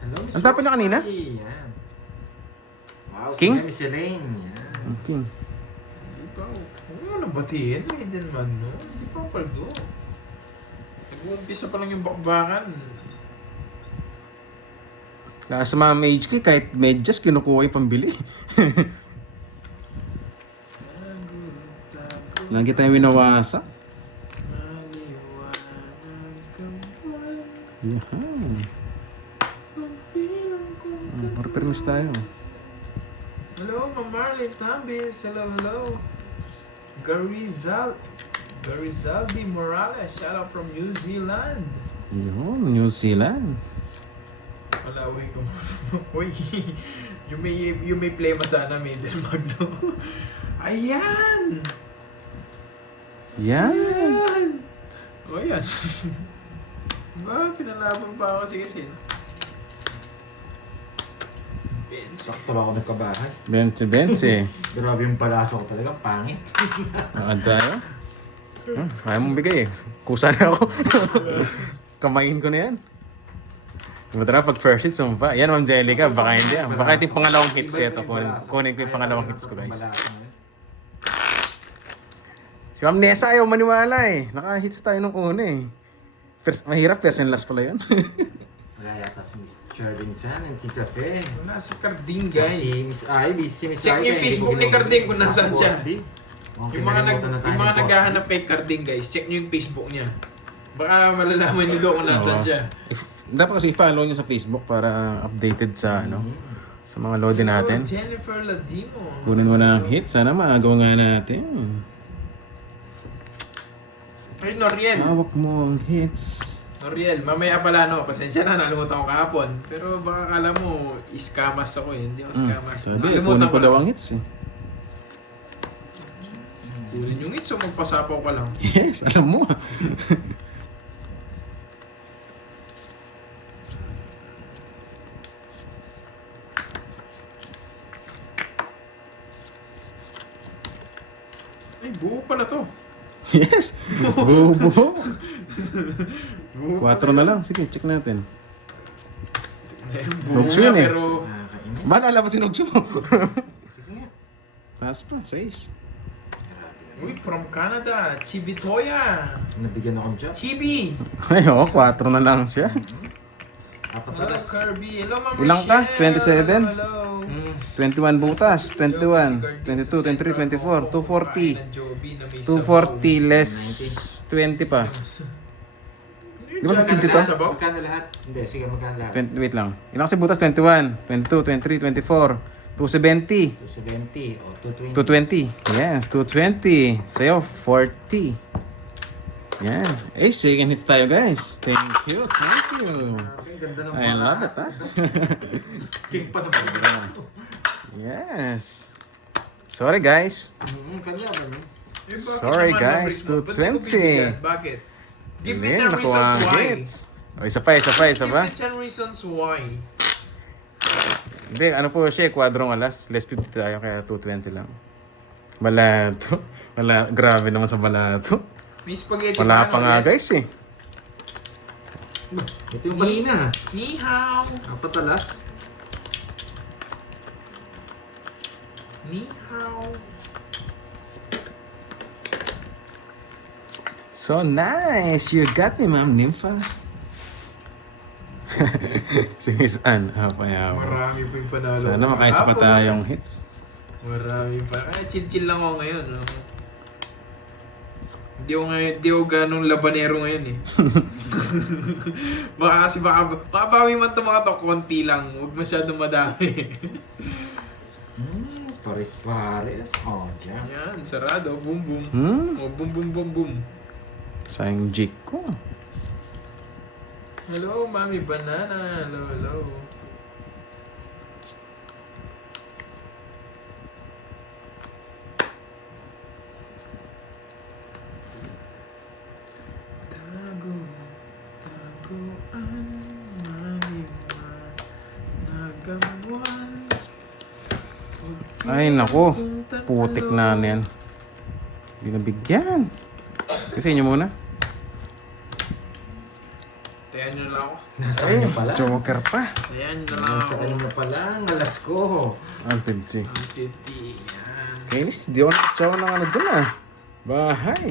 Hello, Miss Ang tapon niya kanina? Rocky. Yan. Wow, King? si Miss Elaine. Yan. Okay. Hindi pa. Huwag mo nang batiin. May dyan man, no? Hindi pa ang paldo. Nag-uumpisa pa lang yung bakbakan. Kaya sa mga mage key, kahit medyas, kinukuha yung pambili. Lagi tayo winawasak. Maliwanag ang buwan. Yan. Pagbilang kong Permis tayo. Hello, Ma'am Marlene Tambis. Hello, hello. Garizaldi Morales. Shout out from New Zealand. Yun, New Zealand. Wala, uy ko. Uy, you may play masana middle magno. Ayan! Yan. Ayan! O yan. Ba, pinalaban pa ako. Sige, sino? Benz. Sakto lang ako nagkabahan. 20-20. Grabe yung palaso ko talaga. Pangit. Nakad tayo. Kaya mong bigay eh. Kusa na ako. Kamain ko na yan. Diba na pag first hits mo pa? Yan, Ma'am Jellica. Baka hindi ah. Baka ito yung pangalawang hits ito. Kunin ko yung pangalawang hits ko, guys. Si Ma'am Nessa ayaw maniwala eh. Naka-hits tayo nung una eh. First, mahirap, first and last pala yun. Wala yata si Miss Charlene Chan and Tita Fe. Wala si Carding, Si guys. Miss Ivy, si Miss Check Ivy, yung hindi Facebook ko ni kinuha. Carding kung nasaan siya. Okay, Yung mga, nalimutan na tayo yung ni mga Boss B. naghahanap kay Carding, guys, check nyo yung Facebook niya. Baka malalaman nyo doon kung nasaan Oo. siya. Dapat kasi follow nyo sa Facebook para updated sa ano, sa mga loading natin. Oh, Jennifer Ladimo. Kunin mo na ang hits. Sana maagaw nga natin. Ay, Noriel. Hawak mo ang hits. Noriel, mamaya pala no, pasensya na, nalimutan ko kahapon. Pero baka akala mo, iskamas ako eh. Hindi ako iskamas. Sabi, kunin ko daw ang hits eh. Kunin yung hits o magpasapaw ka lang. Yes, alam mo. Ay, buo pala to. Yes. Bubo. Buo 4 na lang. Sige, check natin. Buo Nugso nga, yun eh. pero... Nakakainis. Ba, nalabas si Nugso mo? Sige nga. Taas pa, 6. Uy, from Canada, Chibi Toya. Nabigyan akong job. Chibi! Ay, oo, 4 na lang siya. Apat Hello, alas. Kirby. Hello, Ma'am Ilang ka? Rochelle. 27? Hello. 21 butas, 21, 22, 23, 24, 240. 240 less 20 pa. Di ba Magkano dito? na sabaw? Magkano lahat? Hindi, sige magkano lahat? 20, wait lang. Ilang kasi butas? 21, 22, 23, 24, 270, 270 o 220. 220. Yes, 220. Sa'yo, 40. Yan. Ay, second hits tayo, guys. Thank you, thank you. Ang ganda ng I love it, ha? King pa na Yes. Sorry, guys. Kanya ba no? Eh, bakit Sorry, naman guys, number mo? Ba't 220. di ko bibigyan? Bakit? Give me Hindi, 10 nakuha reasons ang why. hits. O, isa pa. Give me 10 reasons why. Hindi, ano po siya, kwadrong alas. Less 50 tayo, kaya 220 lang. Balato. Grabe naman sa balato. May spaghetti Wala ba, pa nga, Noriel? guys, eh. Ito yung kanina. Ni hao. Apat alas. Ni hao. So nice! You got me, Ma'am Nympha. Si Miss Ann, hapayawa. Marami pa yung panalo. Sana makaisa pa tayong hits. Marami pa. Ay, chill-chill lang ako ngayon. No? Hindi ako ganong labanero ngayon eh. baka bawi man ito mga to, konti lang. Huwag masyadong madami. Torres Pares. Oh, dyan. Yan, sarado. Boom, boom. Oh, boom, boom, boom, boom. Sayang jig ko. Hello, Mami Banana. Hello, hello. Taguan, maliwanag ang buwan. Ay, nako. Punta putik na ano yan. Hindi nabigyan. Kasi inyo muna. Tayan nyo lang ako. Nasa kanya pala. Joker pa. Tayan nyo lang Nasa ako. kanya pala. Ang alas ko. Ang 50. Ang 50. Yan. Kainis, di ako nakatsaw ng ano dun ah. Bahay.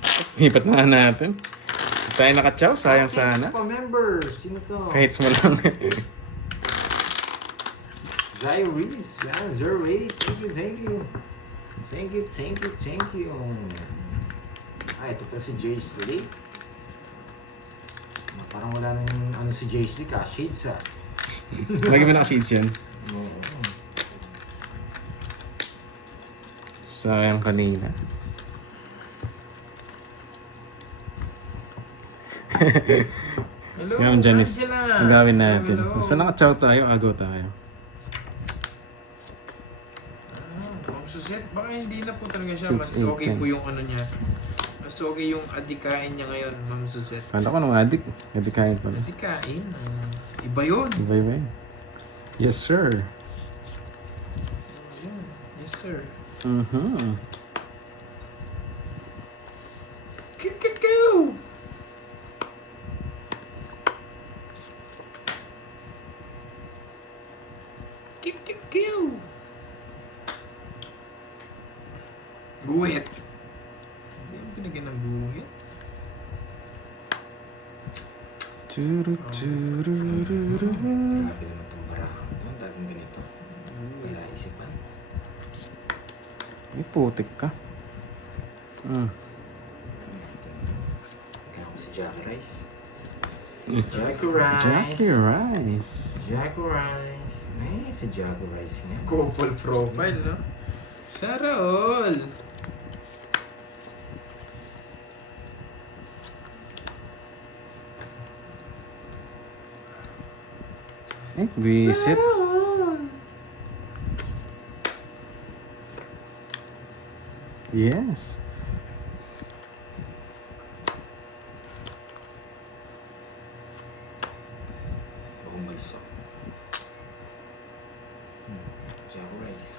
Tapos nipat na natin. Hindi tayo nakatsaw, sayang sana. Pa member. Sino to? Kahit mo lang. Zyrees. Yan. Zerway. Thank you, thank you. Thank you, thank you, thank you. Ah, ito pa si Jace Lee. Parang wala nang ano si Jace Lee ka. Shades ah. Lagi mo naka-shades yan. Oo. Sayang kanina. Hello, Sige ma'am Janice, Angela. ang gawin natin. Hello. Basta nakatsaw tayo, agaw tayo. Ma'am Suzette, baka hindi na po talaga siya. 6, Mas 8, okay 10. po yung ano niya. Mas okay yung adikain niya ngayon, Ma'am Suzette. Kala ko nung adik. Hindi kain pala. Adikain? Iba yun. Iba iba yun. Yes sir. Ayan. Yes, sir. Mhm. Kikikau! Kikikau! Guhit. Hindi mo binigyan ng guhit. Turu, turururu. Grabe naman itong barahang to. Laging ganito. Wala isipan. May putik ka. Kaya ako si Jackie Rice. Jackie Rice. Jackie Rice. Jackie Rice. Ay, si Jackie Rice nga. Couple profile, no? Sana all! Eh, visit. Sana all! Yes. Baka umalis ako. Jackie Rice.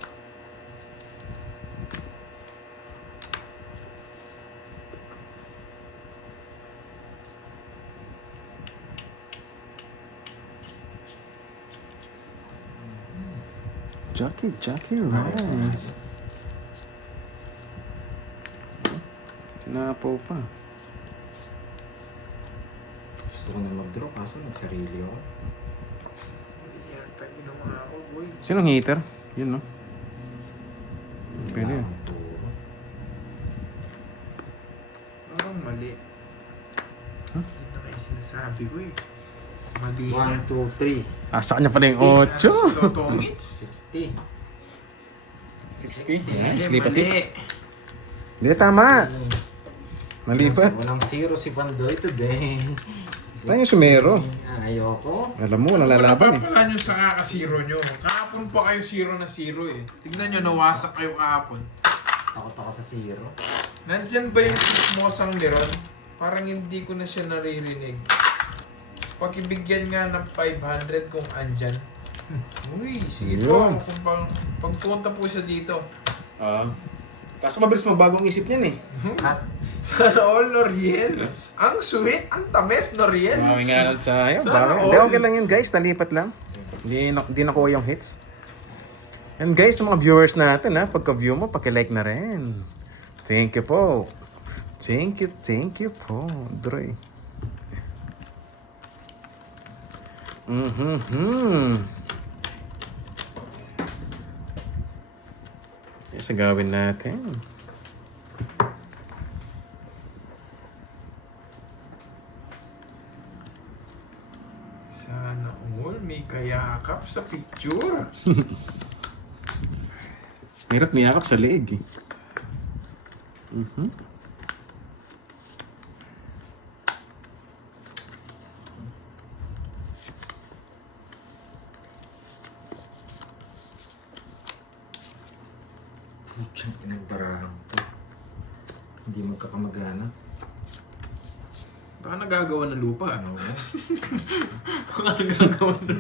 Jackie Rice. Sinapaw pa. Gusto ko na mag-draw kaso nagsarili ako. Mali yata ginawa ko, boy. Sinong hater? Yun no? Pwede. Wala akong turo. Parang mali. Huh? Hindi na kayo sinasabi ko eh. Mali. 1, 2, 3. Asa kanya pala yung 8. Si Totongits. 60. 60. Mali, Nice. Lipat mali. hits. Hindi, tama. Malipat. Walang zero si Pandoy today. Tayo yung sumero. Ayoko. Alam mo, walang lalaban eh. Pala nyo sa kakasiro nyo. Kahapon pa kayo 0 na 0 eh. Tignan nyo, nawasak kayo kahapon. Takot ako sa zero. Nandyan ba yung chismosang Leron? Parang hindi ko na siya naririnig. Pakibigyan nga ng 500 kung andyan. Uy, sige po. Yun. Kung pagpunta po siya dito. Kaso mabilis magbagong isip niyan eh. At Sana all Noriel. Ang sweet, ang tamis Noriel. Mawing nga lang sa'yo. Sana Hindi, all. okay lang yun guys. Nalipat lang. Hindi nakuha yung hits. And guys, sa mga viewers natin ha, pagka-view mo, pakilike na rin. Thank you po. Thank you po, Droy. Yes, gawin natin. Sana all may kayakap sa picture. Hirap niyakap sa leeg eh. putyang inagbarahan to. Hindi magkakamagana. Baka nagagawa ng lupa. Ano? Baka nagagawa ng...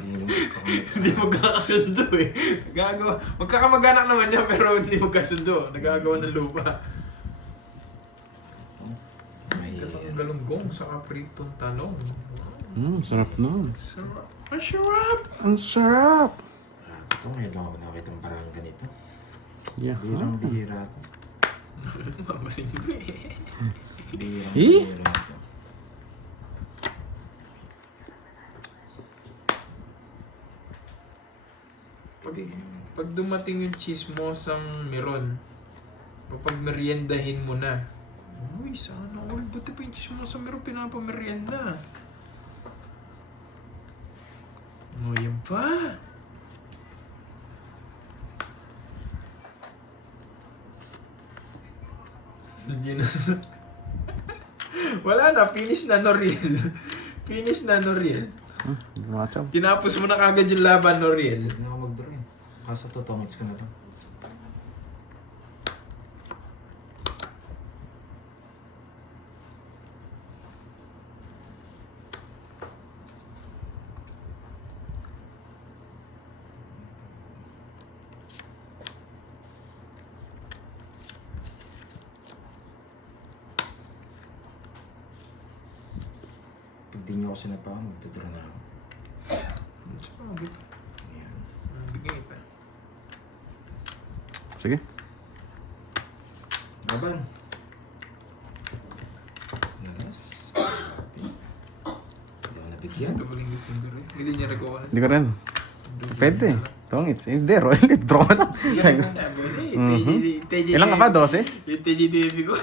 Hindi magkakasundo eh. Nagagawa... Magkakamag-anak naman niya pero hindi magkasundo. Nagagawa ng lupa. May... Katang galunggong sa kapritong talong. Sarap nun. Sarap. Ang sarap! Ang sarap! Ito, ngayon lang ako nakakita ng parang ganito. Yeah. Bihirang-bihira ito. Mamasing mo eh. Bihirang-bihira ito. Pag dumating yung chismosang meron, kapag meriendahin mo na, uy, sana all, buti pa yung chismosang meron pinapamerienda. Oh, yan pa. Hindi na. Wala na, finish na Noriel. Finish na Noriel. Hindi na matcham. Tinapos mo na kagad yung laban, Noriel. Hindi na ako mag-draw eh. Kaso totongits ko na to. Pag di nyo ako sinapakan, magtutura na ako. Ayan. Bigay pa. Sige. Laban. Nalas. Hindi ako nabigyan. Ito pala yung gusto nito rin. Hindi niya nagawa na. Hindi ko rin. Pwede. Tongits. Hindi, Royal. Draw na. Ilang ka pa? 12? Yung TGDB ko.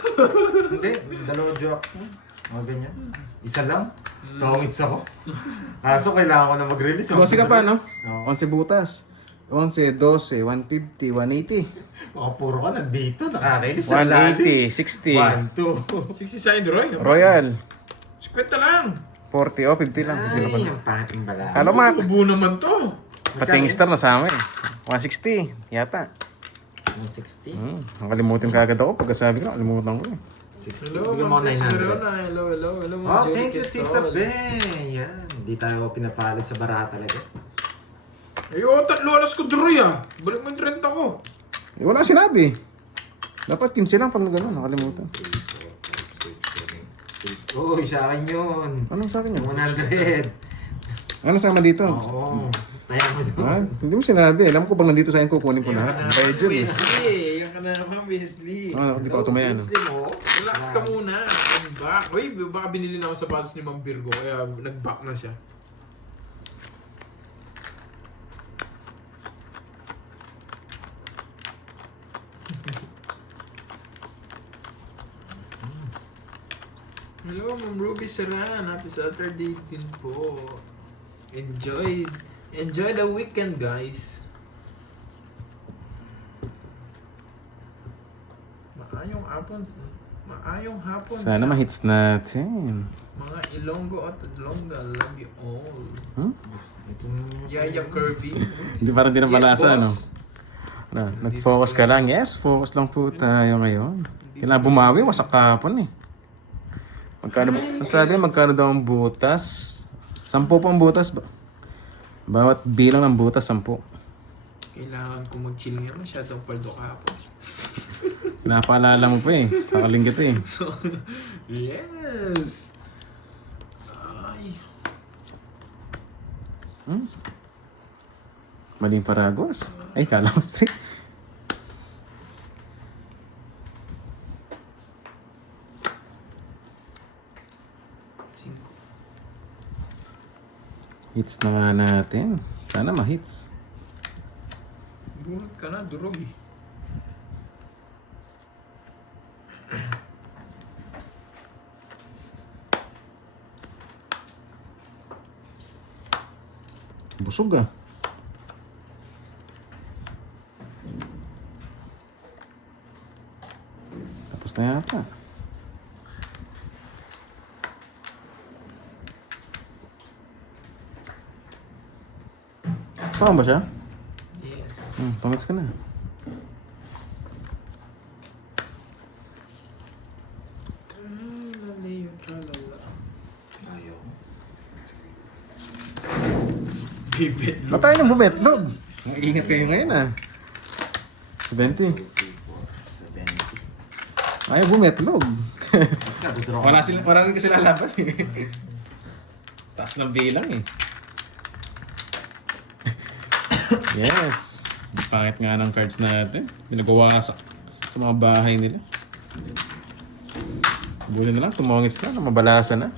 Hindi, dalawa joke mo. Mga ganyan. Isa lang. Tongits ako. Kaso kailangan ko na mag-release. 12 ka pa, no? Oo. 11 butas. 11, 12, 150, 180. Mga puro ka nandito. Nakakainis sa lalim. 180, 60. 1, 2. 60 sa akin, Roy. Royal. 50 lang. 40 o 50 lang. 50 lang Ay, pala. ang pangating bala. Kala mo, Ubo naman to. pati yung star nasama eh. 160, yata. 160. Nakalimutin ka agad ako. Pagkasabi ko, nakalimutan ko eh. 60. Hello, Bigyan mo Ma'am ako Tess 900. Verona. Hello, hello, hello. Ma'am Oh, Jerry thank you, Quezon. Tita Ben. Yan. Hindi tayo pinapalit sa bara talaga. Ay, oh, 3 alas ko, Roy ah. Balik mo yung 30 ko. Eh, wala sinabi. Dapat 15 lang pag gano'n. Nakalimutan. 3, 4, 5, 6, 7, 8. Uy, sa akin yun. Anong sa akin yun? 100. Ano sama dito? Oo. Taya mo doon. Ah, hindi mo sinabi. Alam ko pag nandito sa akin, kukunin ko na. Ang bayad yun eh. Wesley. Yan ka na naman, Wesley. Di pa ako tumayan. Wesley mo. Relax ka muna. Nag-back. Uy, baka binili na ako sa sapatos ni Ma'am Virgo. Kaya nag-back na siya. Hello, Ma'am Ruby Saran. Happy Saturday din po. Enjoy the weekend, guys. Maayong hapon Sana sa ma-hits natin. mga Ilonggo at Adlonga. Love you all. Ito na. Yaya Kirby. Hindi parang di na balasa, boss. no? Ano, nag-focus ka lang. Yes, focus lang po tayo ngayon. Kailangan bumawi, wasak kahapon eh. Magkano daw ang butas? 10 po ang butas. Bawat bilang ng butas, 10. Kailangan ko mag-chill ngayon. Masyadong paldo kahapon. Pinapaalala mo pa eh. Sakaling kita eh. So, yes! Ay. Maling paragos. Ay, kala ko straight. Hits na nga natin. Sana ma-hits. Buhat ka na, durog eh. Busog ah. Tapos na yata. Saan ba siya? Yes. Tumits ka na. Tralala. Bibitlog. Ba't tayo nang bumetlog? Ingat kayo ngayon ah. 70. 70. Ayaw bumetlog. Wala Wala rin kasi lalaban eh. Taas ng bilang eh. Yes. Pangit nga ng cards natin. Binagawa sa mga bahay nila. Buti na lang, tumungits na, mabalasan na.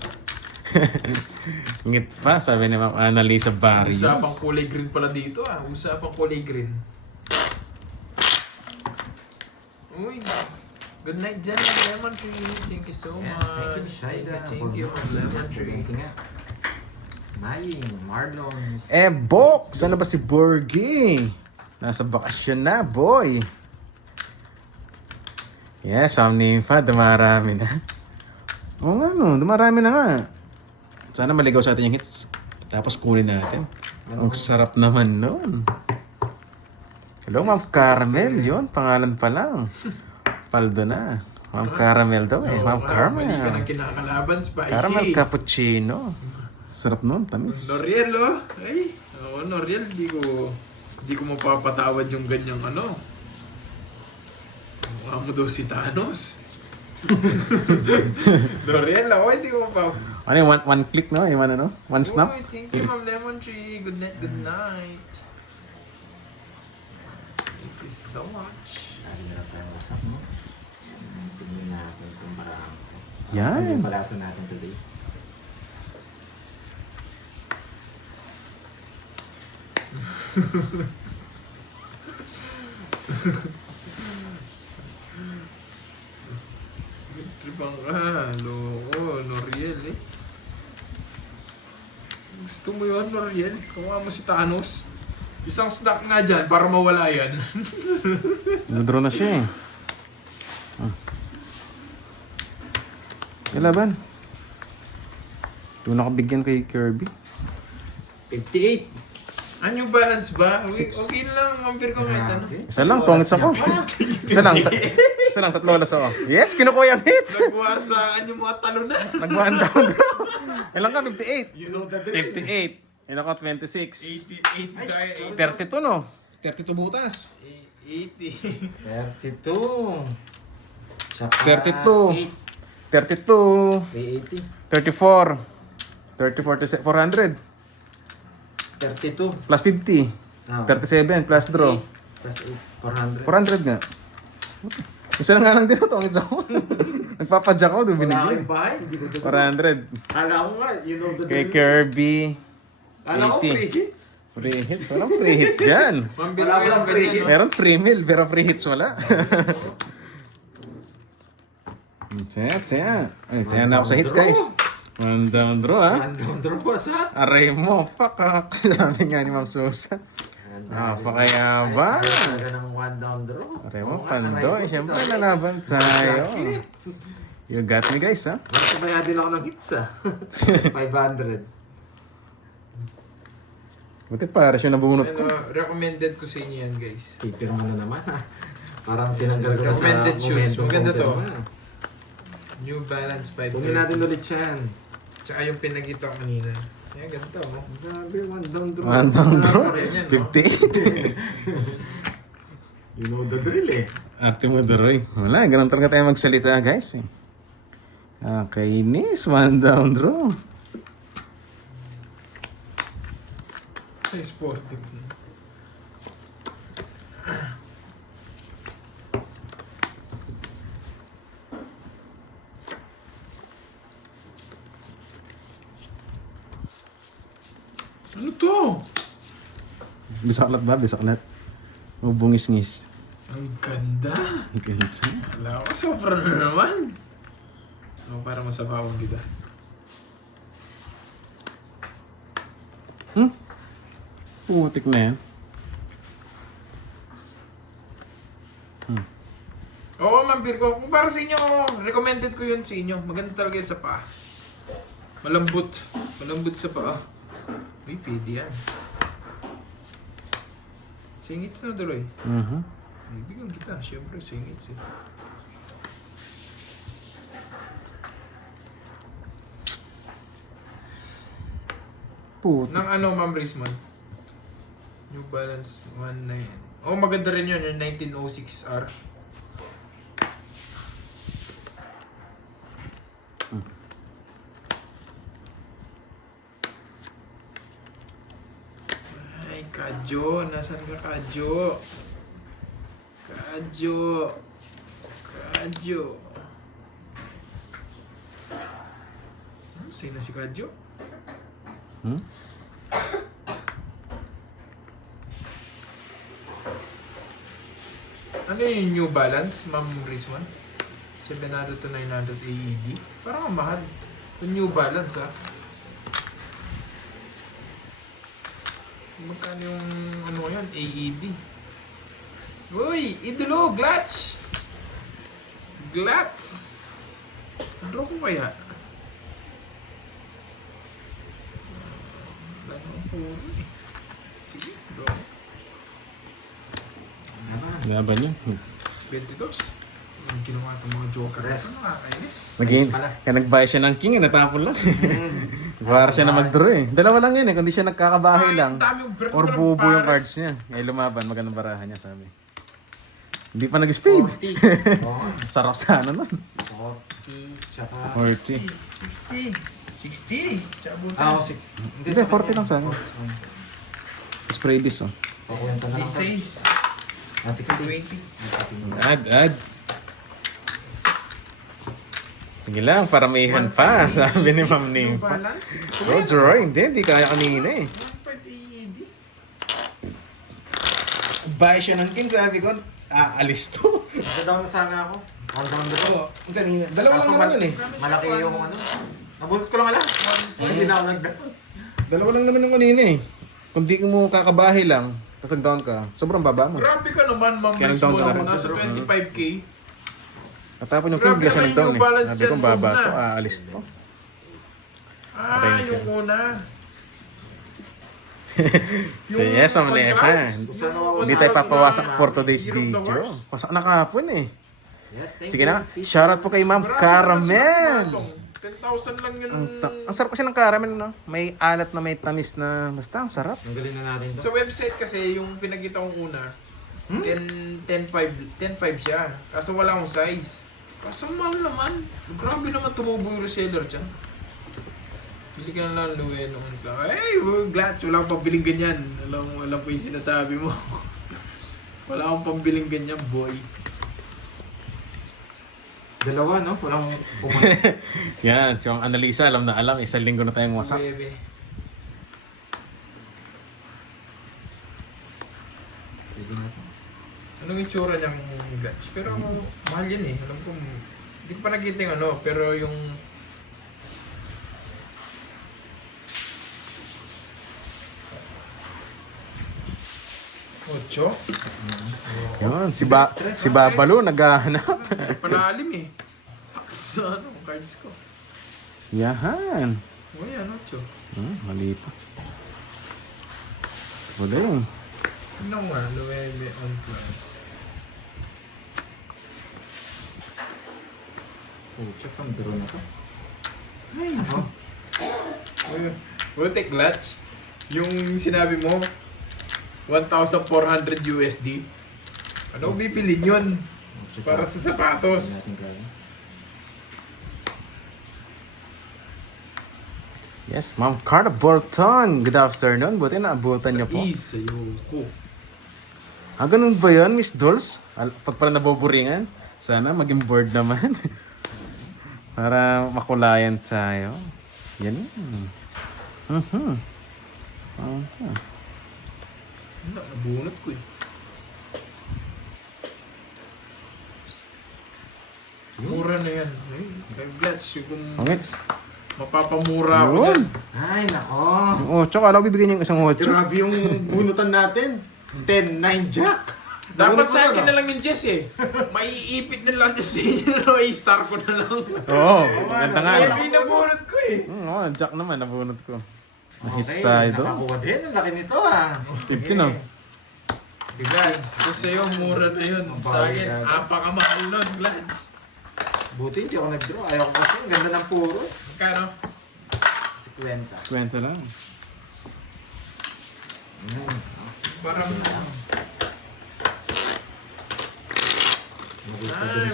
Ngit pa, sabi ni Ma'am Annalisa Barrios. Usapang kulay green pala dito ah. Usapang kulay green. Uy. Good night dyan, Lemon Tree. Thank you so Yes, much. thank you, Saida. Thank you, Lemon Tree. Maying, Marlon. Box! Ano ba si Borgie? Nasa bakasyon na, boy. Yes, Ma'am Nympha, dumarami na. Oo nga no, dumarami na nga. Sana maligaw sa atin yung hits. Tapos kunin natin. Ang sarap naman nun. Hello, Ma'am Carmel. Yun, pangalan pa lang. Paldo na. Ma'am Caramel daw eh. Ma'am Mali ka ng Carmel. kinakalaban, spicy. Caramel cappuccino. Sarap nun, tamis. Noriel, oh. Ay, oo, Noriel, di ko mapapatawad yung ganyang ano. Mukha mo daw si Thanos. Noriel, ako, hindi ko mapapatawad. Ano yung one click no? Yung ano? One snap? Uy, thank you, Ma'am Lemon Tree. Good night, good night. Thank you so much. Lagi na lang tayo wasak mo. Tingnan natin itong marami. Yan. Ano yung palasa natin today? Tripang ka. Loko, Noriel eh. Gusto mo yun, Noriel? Kuha mo si Thanos. Isang snack nga dyan para mawala yan. Nadraw na siya eh. Kailaban. Doon nakabigyan kay Kirby. 58! Ano yung balance ba? Okay, Six. okay lang, mampir ko kahit ano. Isa lang, pongits ako. Isa lang, isa lang, tatlo alas ako. Yes, kinukuha yung hits. Nagwasaan yung mga talunan. Nag-1 down bro. Ilan ka? 58. You know the drill. 58. Ilan ka? 26. 80 sa akin. 32 no? 32 butas. 80. 32! Saka 32. 32. 380. 34. 34, 400. 32. Plus 50. Ah. 37 plus draw. Plus 8. 400. 400 nga. Isa lang nga lang din ito. Isa ko. Nagpapadyak ako. Doon Wala binigyan. kang bahay. Hindi ko ito. 400. Kala ko nga, you know the Kay drill. Kirby. Kala ko 80. free hits. Free hits. Walang free hits dyan. Mampir Wala ko walang yung free ganyan, no? Meron free meal, pero free hits wala. Tiyan. Ay, tiyan na ako sa hits, guys. One down draw, ha? Random draw po sa. Aray mo, pakak. Sabi nga ni Ma'am Susan. Kaya ba? Talaga ng one down draw. Aray mo, Oo nga, Pandoy. aray mo. Siyempre, lalaban tayo. You got me, guys, ha? Masabaya din ako ng hits ah. 500. Buti pares yung nabunot ko. Ano, recommended ko sa inyo yan, guys. Paper mo na naman ah. Parang tinanggal ka sa Recommended shoes. momentum Maganda order to. mo na. New Balance 530. Kunin natin ulit yan. Tsaka yung pinagita ko kanina. Yan, ganito. Oh. Grabe, one down draw. One down draw? Wala pa rin yan, no? 58. You know the drill eh. Arte mo, Doroy. Wala, ganun talaga tayo magsalita, guys. Eh. Kainis, one down draw. Sa sportive. Ano to? Bisaklat ba? Bisaklat. O bungis-ngis. Ang ganda. Ang ganda. Wala ko, sobra na naman. Oh, para masabawan kita. Putik na yan. Oo, mampir ko. Kung para sa inyo, recommended ko yun sa inyo. Maganda talaga yung sa paa. Malambot. Malambot sa paa. Uy, pwede yan. Singits na tuloy. Bibigyan kita. Siyempre, singits eh. Putik. Nang ano, Ma'am Rismon? New Balance 19. Oh, maganda rin yun. Yung 1906R. Ay, Kadyo. Nasaan ka, Kadyo? Kadyo. Kadyo. Sino si Kadyo? Hmm? Ano yung New Balance, Ma'am Rizwan? 700 to 900 AED? Parang ang mahal. Yung New Balance, ah. Magkano yung ano yun? AED? Uy! Idolo! Glatch! Glatz! Draw ko kaya? Wala naman puro eh. Sige, draw. Laban yun. 22. Yung ginawa itong mga joker. Rest. Ano nakakainis? Kaya nagbayad siya ng king, natapon lang. Para siya na mag-draw eh. Dalawa lang yun eh, kundi siya nagkakabahay lang. Or bubo yung cards niya. Eh lumaban, magandang barahan niya sabi. Hindi pa nag-speed. 40. Oo. Sarap sana nun. 40. Tsaka... 40. 60. Tsaka Ah, butas. Hindi, 40 lang sana. Spray this oh. Pakwenta na lang. 16. Ah, 60. 20. Add. Sige lang, para may hand pa, sabi ni Ma'am New Nympha. Balance? Oh, draw, hindi kaya kanina eh. 1.5 AED. Buy siya ng king, sabi ko, aalis to. Nagdadown na sana ako. On down the road. Oo, kanina. Dalawa lang naman yun eh. Malaki yung ano. Nabulot ko lang alam. Hindi na ako nagdown. Dalawa lang naman yung kanina eh. Kung di mo kakabahay lang, tapos nag-down ka, sobrang baba mo. Grabe ka naman, Ma'am Kaya Rizwan. nag-down ka na rin. Nasa 25k. Natapon yung king, Grabe bigla siya naman nag-down yung eh. balance Sabi dyan, ko, baba huwag to, na. aalis to. Ah, Thank you. yung una. So yes, Ma'am Nessa. Yung Hindi tayo papawasak for Year today's of the video. Wars. Pasak na kahapon eh. Yes, thank Sige you. na, shoutout po kay Ma'am Grabe Caramel. naman sila, 10,000 lang yun. Ang sarap kasi ng caramel, no? May alat na may tamis na, basta ang sarap. Ang galing na natin to. Sa website kasi, yung pinagkita kong una, 10.5 siya. Kaso wala akong size. Kaso mahal naman. Grabe naman tumubo yung reseller dyan. Bili ka na lang luwe noon ka. Hey, glad. Wala akong pambiling ganyan. Alam po yung sinasabi mo. Wala akong pambiling ganyan, boy. Dalawa, no? Walang pumunta. Yan, si Ma'am Annalisa, alam na alam. Isang linggo na tayong wasak. Bebe. Pwede na to. Anong itsura niyang glitch? Pero mahal yan eh. Alam ko, hindi ko pa nakita yung ano, pero yung... Ocho? Yun, si Babalo, naghahanap. Panalim eh. Sa ano, cards ko. Yahan. O yan, ocho. Mali pa. Wala eh. Tignan mo nga, 9 on plus. Oh, check ang draw na to. Ay, nako. Buti clutch. Yung sinabi mo, 1,400 USD. Ano bibilin yun? Check Para out. sa sapatos. Natin kaya. Yes, Ma'am Carla Bolton. Good afternoon. Buti naabutan niyo po. Sa ayoko. Ganun ba yun, Miss Dolls? Pag pala nabuburingan, sana maging board naman. Para makulayan tayo. Yan. Wala, nabunot ko eh. Mura na yan. Ay, clutch. Kung Pangits. mapapamura ako Yun. dyan. Ay, nako. Oh, tsaka alam bibigyan niyo yung isang 8. Grabe yung bunutan natin. 10-9 jack. Dapat Nabunot sa mo akin na, na lang yung Jess eh. Maiipit na lang kasi yun. I-star ko na lang. Oo, ganda nga. Ay, binabunot ko eh. Oo, Jack naman, nabunot ko. Hits Okay, tayo doon. nakakuha din. Ang laki nito ah. 15 oh. Glads. Kasi sa'yo, mura na yun. Sa akin, apakamahal nun, Glads. Buti hindi ako nag-draw. Ayaw ko kasi. Ang ganda ng puro. Kano? 50. Kwenta lang. Parang... Ay,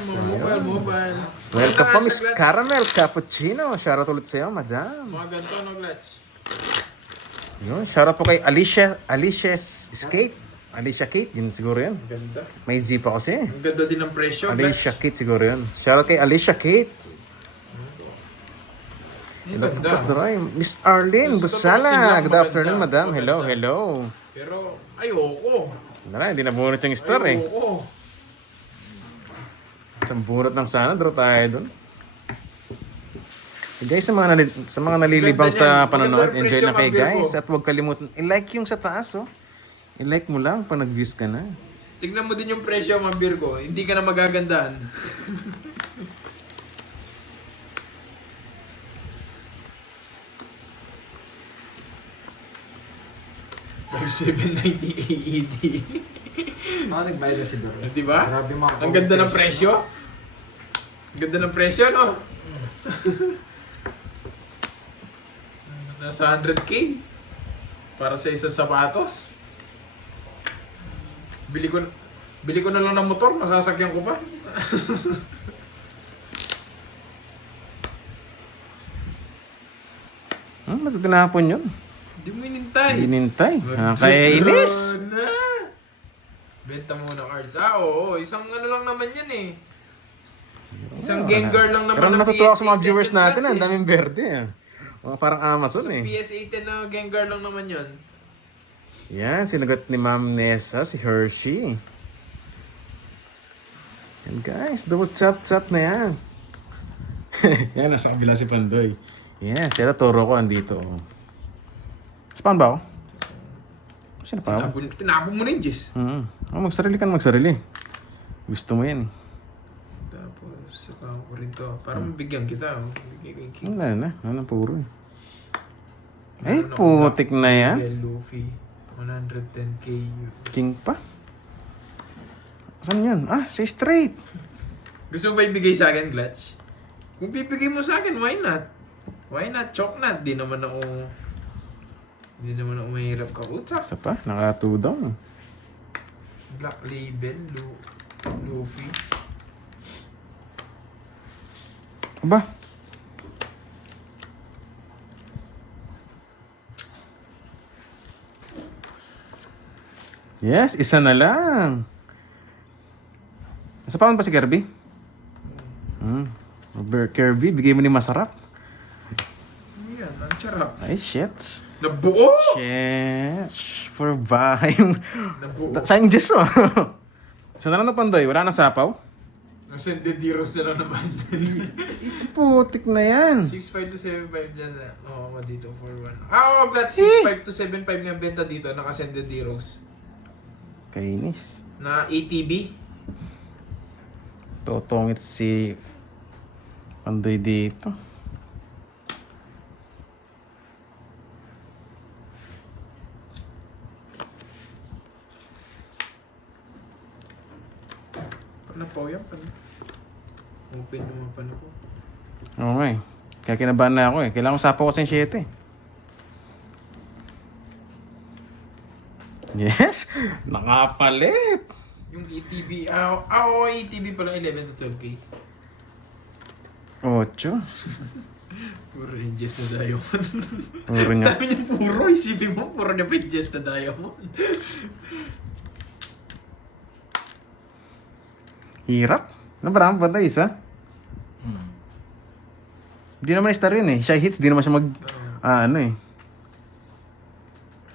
mobile. Welcome po, Ganda Miss sa Glutch. Caramel Cappuccino. Shoutout ulit sa'yo, madam. Mga ganito, no, Glutch? Yun, shoutout po kay Alicia's Skate. Alicia Kate, yun siguro yun. Ang ganda. May Z pa kasi. Ang ganda din ng presyo, Alicia Glutch. Kate siguro yun. Shoutout kay Alicia Kate. Ang Hello, ganda. Pupas Doray. Miss Arlene Gusto ko Busala. kasi lang Good afternoon, maganda. madam. Hello, Maganda. hello. Pero, ayoko. Hindi na bunot yung star eh. Ayoko. Isang bunot ng sana, draw tayo dun. Guys, sa mga nalilibang Ganda sa niyan. panonood, Maganda rin enjoy presyo, lang kayo Ma'am guys. Virgo. At huwag kalimutan, i-like yung sa taas oh. I-like mo lang pag nag-views ka na. Tignan mo din yung presyo, Ma'am Virgo. Hindi ka na magagandahan. $790 AED. Ako nagbayad na si Dor. Di ba? Grabe mga Ang ganda ng presyo. Ang ganda ng presyo, no? Nasa 100K. Para sa isang sapatos. Bili ko na lang ng motor, masasakyan ko pa. Matatinapon yun. Hindi mo inintay. Inintay. Kaya inis. Na. Benta mo ng cards. Oo. Isang ano lang naman yan eh. Isang Gengar lang naman Pero ng natutuwa ako sa mga PS8 viewers yan, natin. Glutch, Ang daming berde eh. Mga parang Amazon Sa eh. PS8 na Gengar lang naman yun. Yan, sinagot ni Ma'am Nessa, si Hershey. Yan guys, double tap na yan. Yan, nasa kabila si Pandoy. Yan, sila turo ko andito. Saan ba ako? Sino pa ako? Tinapon mo na yung Jess. Magsarili ka na magsarili. Gusto mo yan eh. Tapos, saka ko rin to. Para mabigyan kita. Bigyan ko yung king. Wala na, ano puro eh. Ay, Meron akong putik na yan. Real Luffy. 110k. King pa. Saan yan? Ah, say straight. Gusto mo ba ibigay sa akin, Glutch? Kung bibigay mo sa akin, why not? Why not? Chok not. Di naman ako mahirap kautsak. Isa pa, naka-2 down eh. Black Label, Luffy. Aba, yes, isa na lang. Nasa paon pa si Kirby? Kirby, bigay mo ni masarap. Yan, ang charap. Ay, shit. Nabuo! Shit. For buying. Nabuo. Sayang Diyos mo. Sa na lang na Pandoy, wala na sapaw? Nasa Dediros na lang naman. Ito putik na yan. 6.5 to 7.5 dyan. Oo, dito 4.1. Oo, Glutch, 6.5 to 7.5 nga benta dito. Naka-send Dediros. Kainis. Na ATB. Totongit si Pandoy dito. Ano po yan? Open naman pa na po. Okay. Kaya kinabahan na ako eh. Kailangan ko sapaw ko sa 7 eh. Yes! Nakapalit! Yung ATB, ATB pala 11 to 12k. 8. Puro Inges na Diamond. Puro niya. Dami niya puro, isipin mo, puro niya pa Inges na Diamond. Hirap. Ano ba naman banda isa? Hindi naman star yun eh. Shy hits, di naman siya mag... ano eh.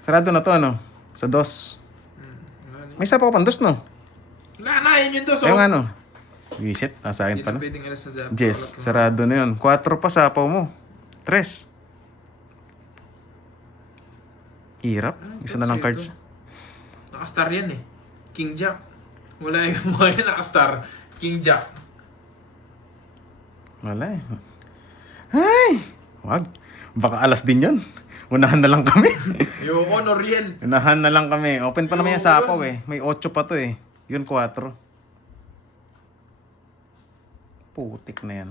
Sarado na to ano? Sa dos. May isa pa ko pang dos no? Wala na, yun yung dos, Ayun ano? Visit, nasa akin Hindi na pala. pwedeng alas na dapat. Yes, sarado na yun. 4 pa sapaw mo. 3. Hirap. Isa na lang cards. Nakastar yan eh. King Jack. Wala yung mga yan nakastar. King Jack. Wala eh. Ay! Wag. Baka alas din yun. Unahan na lang kami. Ayoko, Noriel. Unahan na lang kami. Open pa naman yung Ayoko sapaw yun. eh. May 8 pa to eh. Yun 4. Putik na yan.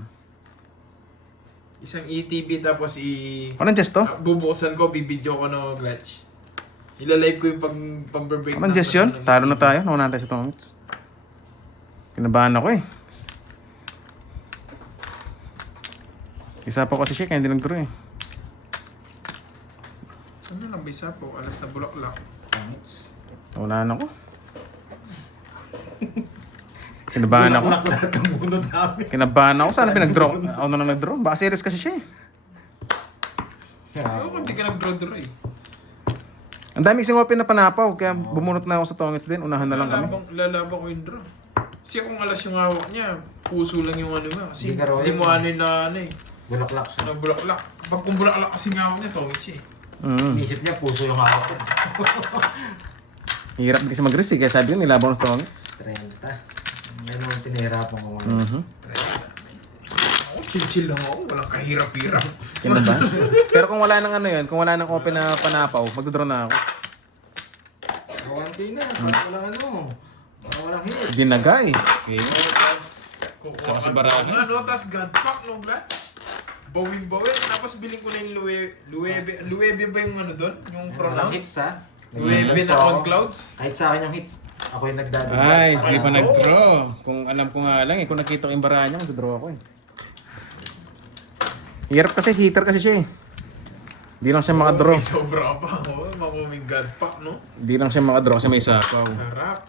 Isang ETB tapos Anong just to? bubukasan ko, bibidyo ko no, Glutch. Ilalive ko yung pang-break Anong Jess yun? Talo na tayo. Nauna tayo sa Tongits. Kinabahan ako eh. Isa pa kasi siya kaya hindi nag-draw eh. Ano lang ba isa po? Alas na bulaklak. Thanks. Naunahan ako. Kinabahan ako. Bulaklak lahat ng bunot namin. Kinabahan ako. Sana pinag-draw. Ako na lang nag-draw. Baka serious kasi siya eh. Ayaw kung di ka nag-draw-draw eh. Ang daming isang open na panapaw. Kaya bumunot na ako sa Tongits din. Unahan na lang kami. Lalabang ko yung draw. Kasi kung alas yung hawak niya, puso lang yung ano mo. Kasi Hindi ka raw hindi yun. mo ano yung na ano eh. Bulaklak siya. Na bulaklak. Pag kung bulaklak kasi nga hawak niya, tongits siya eh. Inisip niya, puso yung hawak ko. Hirap din kasi mag-risk eh. Kaya sabi yun, nilabaw ng Tongits. 30. Yan ang pinahirapan ko. Ako, chill-chill lang ako. Walang kahirap-hirap. Kinabahan. Pero kung wala nang ano yun, kung wala nang open na panapaw, mag-draw na ako. Kawante na. Walang ano. Walang hit. Dinagay. Okay. Saka sa barahan. Ano, tas Godpack, no clutch. Bawin-bawin. Tapos biling ko na yung Luebe. Luebe ba yung ano doon? Yung Walang hits pronounce? ha. Luebe na on clouds? Kahit sa akin yung hits, ako yung nagdadagdag. Ay, hindi pa nag-draw. Kung alam ko nga lang eh, kung nakita ko yung barahan niya, mag-draw ako eh. Hirap kasi, hitter kasi siya eh. Hindi lang siya makadraw. May sobra pa. Oh, makuming Godpack, no? Hindi lang siya makadraw kasi may sapaw. Sarap.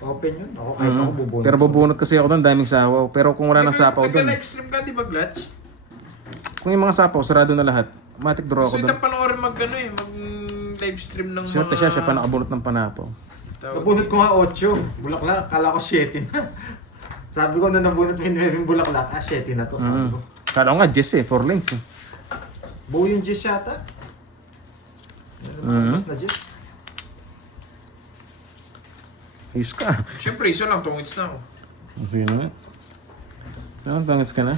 Open yun. Ako kahit ako bubunod. Pero bubunot kasi ako doon, daming sapaw. Pero kung wala nang sapaw doon, Nagka-livestream ka, di ba, Glutch? kung yung mga sapaw, sarado na lahat. Matik draw ako So, doon. ito panoorin mag-ano eh, mag-livestream ng Swerte siya, siya pa nakabunot ng panapaw. Nabunot ko nga 8. Bulaklak. Kala ko 7 na. Sabi ko na nabunot mo yung bulaklak. 7 na to. Sabi ko. Kala ko nga, Jess eh, 4 lanes eh. Buo yung Jess yata. Mas na Jess. Ayos ka. Siyempre, isa lang, tungits na ako. Sige na nga. Ano, tangis ka na?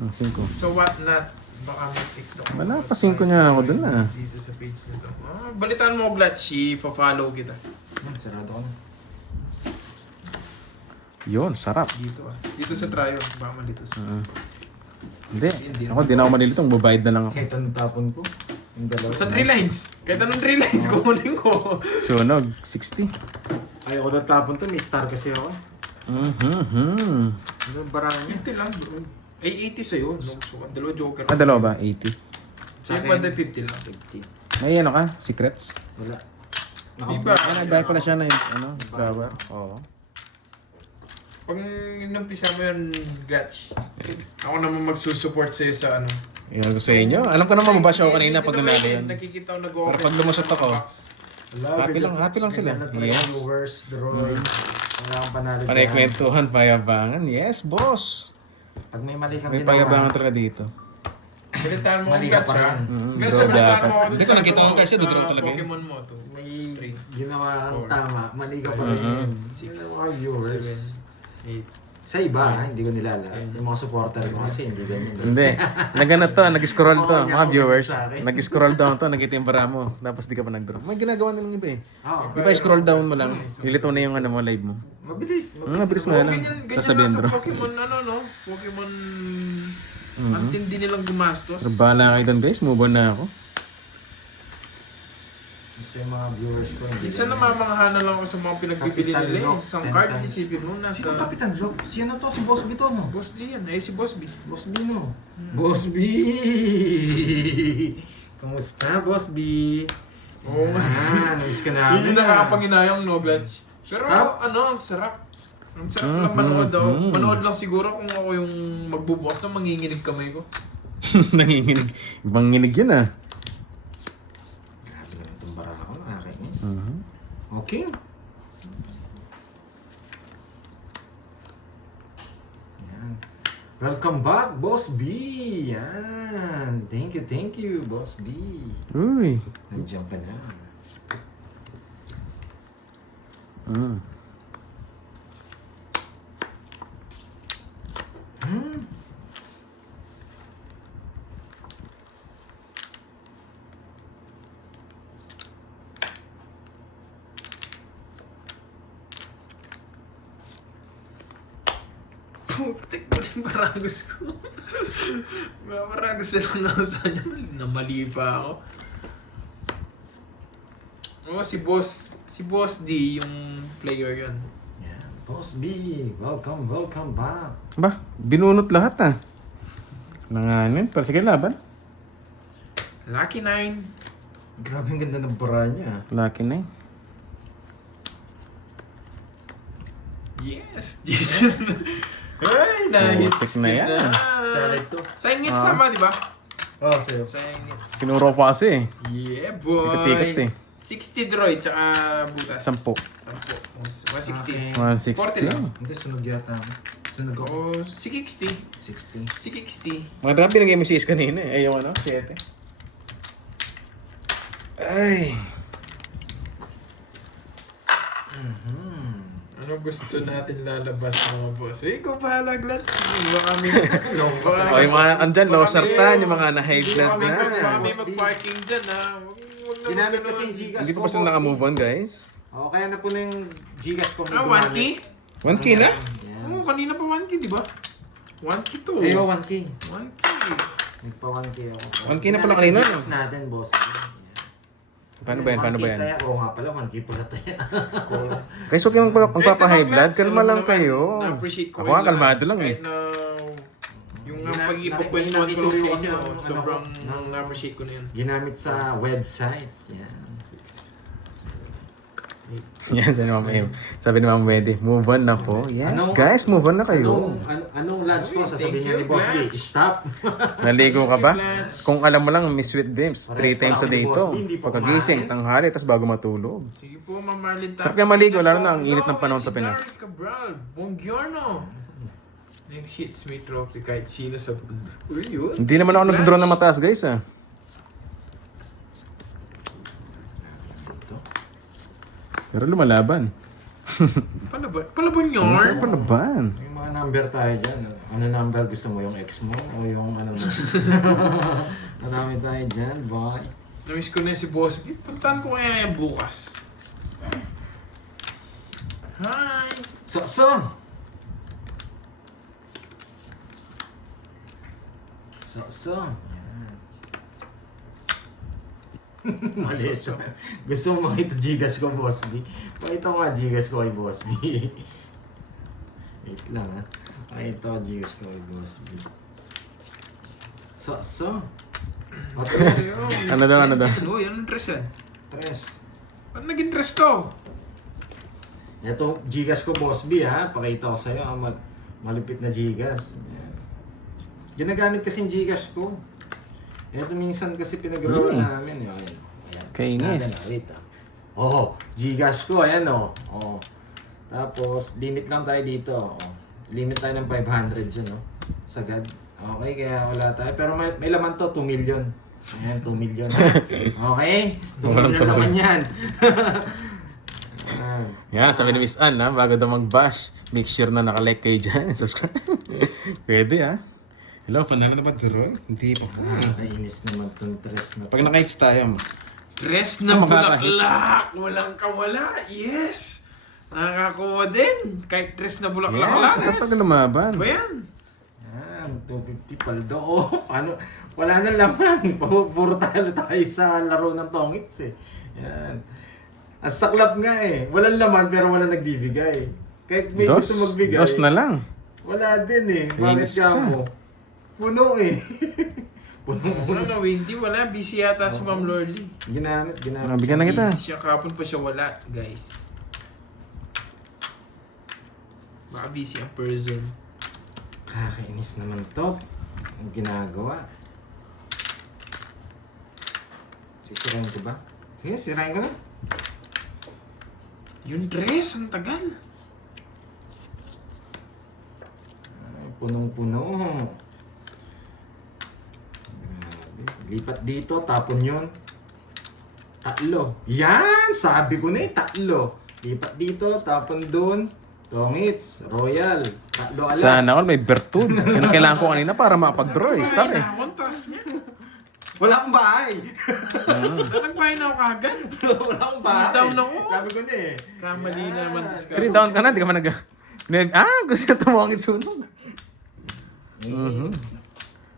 5. So what not? Baka may TikTok. Wala pa, 5 niya ako doon ah. Dito sa page na to. Balitaan mo, Glutch, pa-follow kita. Sarado ko na. Yun, sarap. Dito ah. Dito sa Tryo. Baka malito sa... Hindi. Ako, di na ako manilitong. Babayad na lang ako. Kahit anong tapon ko. Yung dalawa. Sa 3 lines. Kahit anong 3 lines, kukunin ko. Sunog, 60. Ayoko na tapon to. May star kasi ako. Ano barangan niya? 50 lang, bro. Ay, 80 sa'yo. No, so, dalawa joker. Ah, dalawa ba? 80. Sa'yo, pwede 50 lang. 50. May ano ka? Secrets? Wala. Diba? Ah, nagbayad pala siya na yung ano, flower. Oo. Pag inumpisa mo yun, Gatch, ako naman magsusupport sa'yo sa ano. Yun ko sa inyo. Alam ko naman mabash ako kanina pag nanalo yan. Nakikita ko nag-open. Pero pag lumusot ako, happy lang sila. Yes. Viewers, drawing. Wala akong panalo. Panay kwentuhan, payabangan. Yes, boss. Pag may mali kang May ginawa. payabangan talaga dito. Balitaan mo ang Mali ka Gatch, pa ha? rin. Gatch, draw balitaan dapat. mo ako dun Hindi ko sa nakita ano, ang Gatch, sa draw talaga yun. Pokemon mo to. May 3, ginawa kang 4, tama. Mali ka pa 5, rin. 6, Yung mga viewers. 7, 8. Sa iba, hindi ko nilala. Yung mga supporter ko kasi hindi ganyan. Hindi. Nagano to, nag-scroll to. Oo, Mga yan, viewers, sa akin. nag-scroll down to, nakita yung bara mo. Tapos di ka pa nag-draw. May ginagawa nilang iba eh. Oo. Di ba scroll down mo lang, ilito na yung ano mo, live mo. Mabilis. Mabilis nga lang. Ganyan Sasabihin lang draw. sa Pokemon, ano, no? Pokemon... Ang tindi nilang gumastos. Pero bahala kayo doon guys, move on na ako. Kasi yung mga viewers ko. hindi Minsan ganyan. namamangha na lang ako sa mga pinagbibili Kapitan nila eh. Rock, Isang 10 card, times. isipin mo, nasa... Sino Kapitan Log? Sino to? Si Boss B to, no? Boss D yan, eh si Boss B. Boss B, no? Boss B! Kamusta, Boss B? Oo nga. Namiss ka namin. Yun yung nakakapanginayang no, Glutch. Pero Stop. ano, ang sarap. Ang sarap lang manood daw. Manood lang siguro kung ako yung magbubukas na manginginig kamay ko. Nanginginig. Ibang nginig yun ah. Grabe naman itong barako, nakakainis. Mhm. Okay. Yan. Welcome back, Boss B! Yan. Thank you, Boss B. Uy. Nandiyan ka na. Mm. Putik mo yung Maragos ko. Maragos na lang ako sa kanya. Namali pa ako. Oo, si Boss D yung player yun. Yan. Boss B, welcome back. Ba, binunot lahat ah. Nanganin, pero sige laban. Lucky 9. Grabe ang ganda ng bara niya. Lucky na eh. Yes, Jason. Ay, na-hits Putik na yan. Direct to. Sayang hits tama, di ba? Oh, sa'yo. Sayang hits. Kinuro pa kasi eh. Yeah, boy. Ikot-ikot eh. 60 droid, tsaka butas. 10. 160. 160. 40 lang. Hindi, sunog yata. Sunog ako. Oo, 60. 60. 60. Mga dami binigay mo si Is kanina eh. Ayaw ano, 7. Ay. Ano gusto natin lalabas mga boss? Eh, ikaw bahala, Glad. Baka kami... O yung mga andyan, low sartan, yung mga na-high blood Baka na. may mag-parking dyan, ha? Wag na Ginamit kasi yung Gcash Hindi ko. pa sila naka-move on, guys. Oo, kaya na po na yung Gcash ko. Ah, 1K? 1K na? Yan. Oo, kanina pa 1K, di ba? 1K to. Ayo, 1K. 1K. Nagpa 1K ako. 1K na pala kanina, no? Gcash natin, boss. Paano ba yan? Paano ba yan? Oo nga pala, 1K pala tayo. Guys, huwag kayong magpapa-high blood. Kalma lang kayo. Na-appreciate ko Ako nga, kalmado lang eh. Kahit na yung Gina- pag-ipagkwentuhan ko lang nakisuri sa ko inyo, sa- ano, sobrang ng- na-appreciate ko na yun. Ginamit sa website. Yan. Yan, sabi ni Ma'am Wendy, move on na po. Yes, Anong- guys, move on na kayo. Anong lunch ko? Uy, Sasabihin thank niya you, ni Boss B, Blanche. stop. Naligo ka ba? Thank you, Kung alam mo lang, Miss Sweet Dreams, 3 times a day to. Hindi pa Pagkagising, kumain. tanghali, tapos bago matulog. Sige po, Ma'am Marlene. Sarap kaya maligo, lalo na ang init ng panahon sa Si Pinas. Darren Cabral, Buongiorno. Next hits may trophy kahit sino sa mundo. Uy, yun. Hindi naman ako nag-draw na mataas, guys, ah. Pero lumalaban. Palaban yarn. Palaban. May mga number tayo dyan. Ano number gusto mo? Yung ex mo? O yung ano mo? Marami tayo dyan, boy. Namiss ko na si Boss B. Puntahan ko kaya yan bukas. Hi! So! Yan. Mali. Gusto mo makita Gcash ko, Boss B? Pakita ko nga Gcash ko kay Boss B. Wait lang ha. Pakita ko Gcash ko kay Boss B. So! Ano daw, ano daw? Uy, anong dress yan? Tres. Ano naging dress to? Ito, Gcash ko, Boss B, ha? Pakita ko sa'yo, ha? Malupit na Gcash. Yan. Ginagamit kasi yung Gcash ko. Ito minsan kasi pinag-roll namin. Ayan. Kainis. Wait, ha? Oh, Gcash ko, ayan, oh. Oh. Tapos, limit lang tayo dito. Oh. Limit tayo ng 500 dyan, oh. Sagad. Okay, kaya wala tayo. Pero may laman to, 2 million. Ayan, 2 million. Okay? 2 million naman yan. Yan, sabi ni Miss Ann, ha, bago daw mag-bash, make sure na nakalike kayo dyan and subscribe. Pwede, ha? Hello, panalo na ba draw? Hindi pa. Nainis naman tong dress na to. Pag naka-hits tayo, Dress na makaka-hits. bulaklak! Walang kawala! Yes! Nakakakuha din! Kahit dress na bulaklak yes, lang. masarap na lumaban. Ba yan? Yan, 250 paldo. Oh, paano? Wala nang laman. Puro talo tayo sa laro ng tongits eh. Yan. Ang saklap nga eh. Walang laman pero wala nagbibigay. Kahit may gusto magbigay. Dos na lang. Wala din eh. Bakit Inis ka ka. mo? Puno eh. Puno. Wala, Wendy, wala. Busy yata si Ma'am Lorly. Ginamit. Bigyan na kita. Busy siya. Kapon pa siya wala, guys. Baka busy ang person. Kakainis naman to. Ang ginagawa. Sisirain ko ba? Sige, sirain ko na. Yung dress, ang tagal. Ay, punong-puno. Grabe. Lipat dito, tapon yun. Tatlo. Yan! Sabi ko na eh, tatlo. Lipat dito, tapon dun. Tongits, Royal. Tatlo alas. Sana all may bertud. Yan ang kailangan ko kanina para makapag-draw eh. Star eh. Ang taas niya. Wala akong bahay. Nagbahay na ako kagad. Wala akong bahay. Down ako. Sabi ko na eh. Kamali naman. 3 down ka na, di ka man gusto niya tumawangit sunog. Mhm.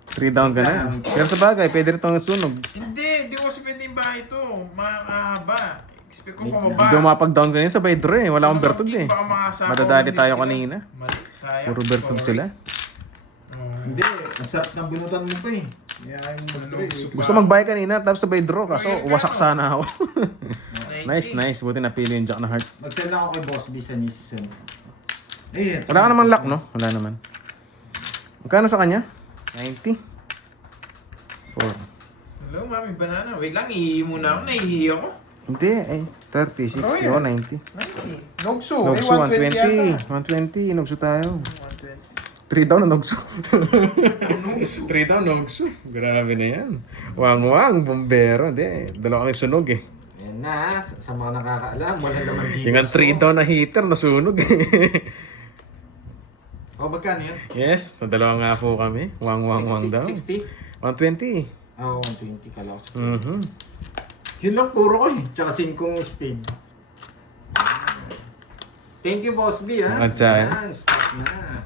3 down ka na. Pero sa bagay, pwede rin itong sunog. Hindi ko kasi pwede yung bahay ito. Mahaba. Expect ko Hindi pababa. mapag-down ka sa by draw eh. Wala akong bertud eh. Baka makasapaw Madadali din tayo sila. kanina. Mali, sayang. Puro bertud Sorry. sila. Hindi, ang sarap ng bunutan mo pa eh. Kaya yung mag-trade. Gusto mag-buy kanina tapos sa by draw kaso Oh, yan ka. wasak sana ako. 90. Nice. Buti napili yung jack na heart. Mag-send ako kay Boss B sa Nissan. Eh, Wala ka naman luck, no? Wala naman. Magkano sa kanya? 90? 4. Hello, mami, banana. Wait lang, ihihi muna ako. Nahihihi ako. Hindi, ay 30, 60, Oh, oh, 90. Nogsu. Nogsu, 120. 120, Nogsu tayo. 3 down na Nogsu. 3 down Nogsu. Grabe na yan. Wang-wang, bombero. Hindi, dalawa kami sunog eh. Yan na, sa mga nakakaalam, wala naman dito. Yung 3 down na heater, nasunog eh. Oh, magkano yun? Yes, dalawa nga po kami. Wang-wang-wang daw. 60? 120. Oo, 120 kala ko. Mhm. Yun lang puro ko eh. Tsaka 5 speed. Thank you, Boss B, ha? At saan? Yan, start na.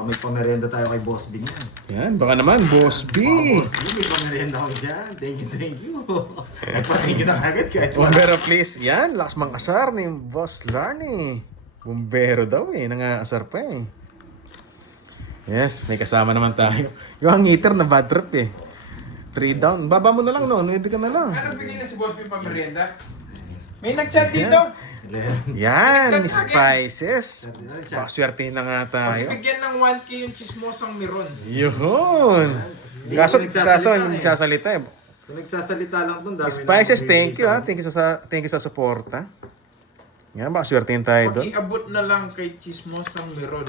May pamerienda tayo kay Boss B niyan. Yan, baka naman, Boss B. Boss B, may pamerienda ko dyan. Thank you. Nagpa-thank you na kagad kahit wala. Bombero please. Yan, lakas mang asar ni Boss Larny. Bombero daw eh, nangaasar pa eh. Yes, may kasama naman tayo. Yung heater na bad trip eh. 3 down. Baba mo na lang no, 9 ka na lang. Ano bigyan na si Boss P pa merienda? May nag-chat dito. Yan, Nag-chat sa akin. spices. Pakaswertihin na nga tayo. Bigyan ng 1K yung chismosang meron. Yun. Kaso hindi nagsasalita eh. Kung nagsasalita lang dun, dami Spices, na thank you ha. Thank you sa suporta. Yan, pakaswertihin tayo doon. Pag-iabot na lang kay chismosang meron.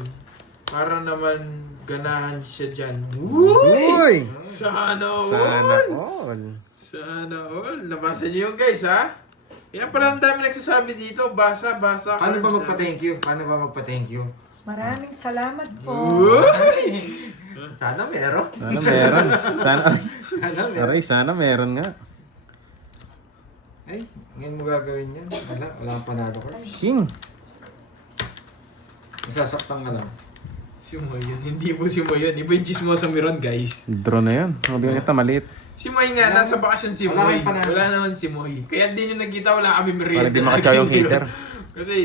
Para naman ganahan siya dyan. Uy! Sana all! Sana all. Sana all. Nabasa niyo yun guys ha? Yan pala ang dami nagsasabi dito. Basa. Paano ba magpa-thank you? Maraming salamat po. Sana meron. Sana meron. Sana Sana meron. sana meron nga. Ay, ngayon mo gagawin yan. Wala kang panalo ka. King. Masasaktan ka lang. Si Moy yun. Hindi po si Moy yun. Iba yung chismosang meron guys. Drone na yun. Mabilang kita maliit. Si Moy nga, nasa bakasyon si Wala Moy. kayong panalo. Wala naman si Moy. Kaya di nyo nagkita, wala kami merienda. Para di makachaw yung heater. Kasi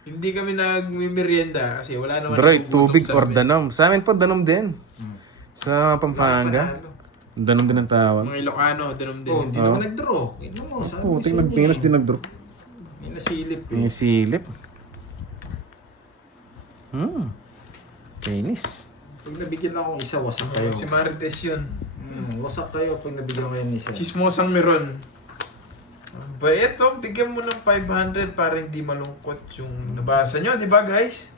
hindi kami nagmimerienda kasi wala naman Droid, nagugutom tubig sa or amin. danom. Sa amin po, danom din. Sa Pampanga. Danom din ang tawag. Mga Ilocano, danom din. Oh, hindi naman nag-draw. Ito mo, sabi Puting siya nagpinos niya. din nag-drop. May nasilip eh. Yung silip. Kainis. Pag nabigyan lang akong isa, wasak kayo. Si Marites yun. Wasak kayo pag nabigyan kayo ng isa. Chismosang meron. Ba eto, bigyan mo ng 500 para hindi malungkot yung nabasa nyo, di ba guys?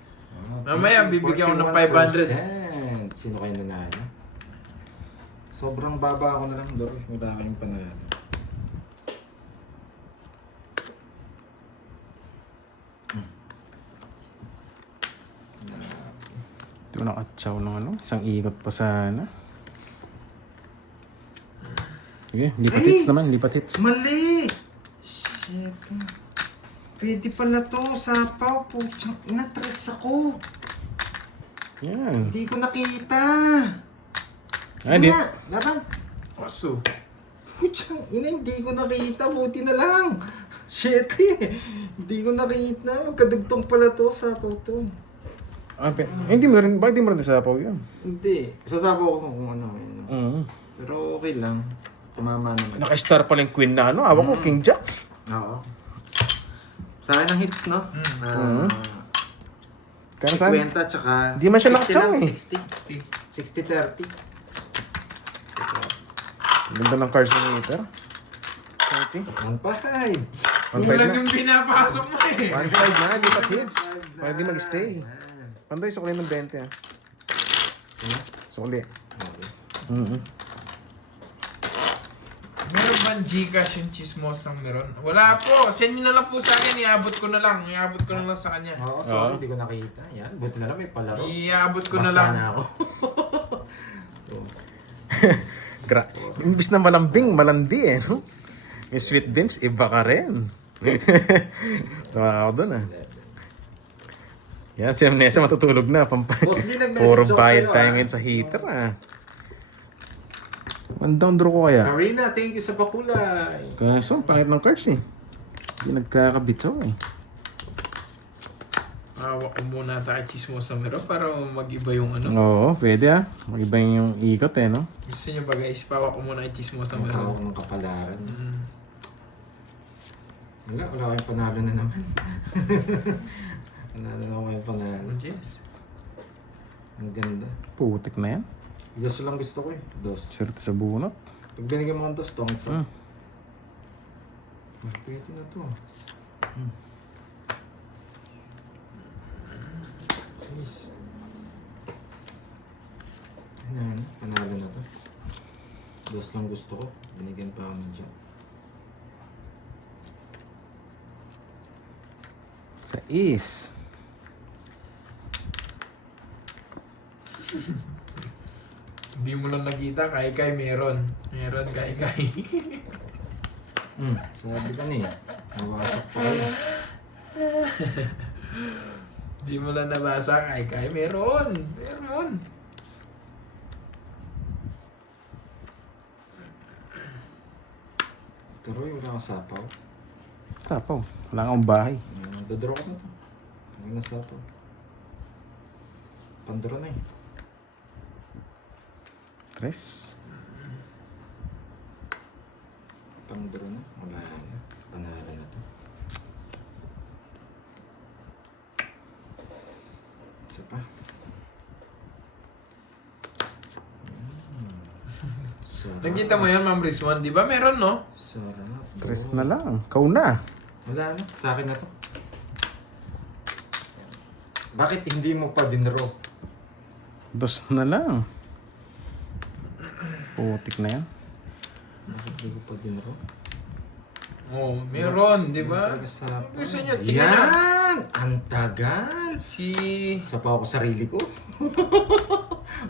Mamaya, bibigyan ko ng 500. 41%. Sino kayo nanalo? Sobrang baba ako na lang, Dor. Wala kayong panalo. Ito nakatsaw ng ano. Isang ikot pa sana. Sige, lipat hits naman. Lipat hits. Mali! Shit. Pwede pala to, sapaw. Putsang inatres ako. Yan. Hindi ko nakita. Ay, Sige di- nga, larang. Oso. Putsang ina, hindi ko nakita. Buti na lang. Shit eh. Hindi ko nakita. Magkadugtong pala to, sapaw to. Hindi mo rin, bakit di mo rin sapaw yun? Hindi. Sasabaw ko kung ano. Pero okay lang. Tumama naman. Naka-star pala yung queen na ano. Awak ko, King Jack. Oo. Sa akin ang hits, no? Kaya saan? 50 tsaka... Di man siya 60 nakatsaw lang, eh. 60. 60-30. Ganda ng cars ng meter. 30. 1.5. 1.5 Kulang na. yung pinapasok mo eh. 1.5 na, lipat hits. Para di mag-stay. Pandoy, sukli ng 20 ah. Sukli. Meron ba Gcash yung chismosang meron? Wala po. Send nyo na lang po sa akin. Iabot ko na lang. Iabot ko na lang sa kanya. Oo, sorry, hindi ko nakita. Yan, buti na lang may palaro. Iabot ko na Basta lang. na ako. Imbis na malambing, malandi eh, no? May sweet dims, iba ka rin. Tawa ako dun ah. Yan, si Amnesia matutulog na. Boss B, nag-message Puro ako bayad sa'yo, tayo ah. ngayon sa heater ah. One down draw ko kaya? Karina, thank you sa pakulay. Kaso, pangit ng cards eh. Hindi nagkakabitsaw eh. Hawak ko muna tayo chismosa mero para mag-iba yung ano. Oo, pwede ah. Mag-iba yung ikot eh, no? Gusto nyo ba guys, pawak ko muna yung chismosa Ang tawag mero. ng kapalaran. Mm. Wala kayong panalo na naman. Panalo na kayong panalo. Yes. Ang ganda. Putik na yan. Dos lang gusto ko eh. Dos. Swerte sa bunot. Pag binigyan mo ng dos, tongits Hmm. lang. Pwede na to. Jeez. Ano, panalo na to. Dos lang gusto ko. Binigyan pa ako ng dyan. Sa is. Hindi mo lang nakita, kay meron. Meron, kay. Sabi ka na eh. Nawasok pa kayo. Hindi mo lang nabasa, kay meron. Meron. Turoy, wala kang sapaw. Sapaw. Wala kang bahay. Dodraw ko na to. Huwag na sapaw. Pandora na eh. Tres. Pandora na. Wala na. Panalo na to. Isa pa. Sarap. Nakita mo yan, Ma'am Rizwan, di ba? Meron, no? Sarap. Tres bro. na lang. Kau na. Wala na. Sa akin na to. Bakit hindi mo pa dinro? Dos na lang. Putik na yan. Bakit hindi ko pa dinro? Oh, meron, di ba? Talaga sapaw. Gusto niyo, tingnan na. Yan! Ang tagal! Si... Sa pa ako sarili ko.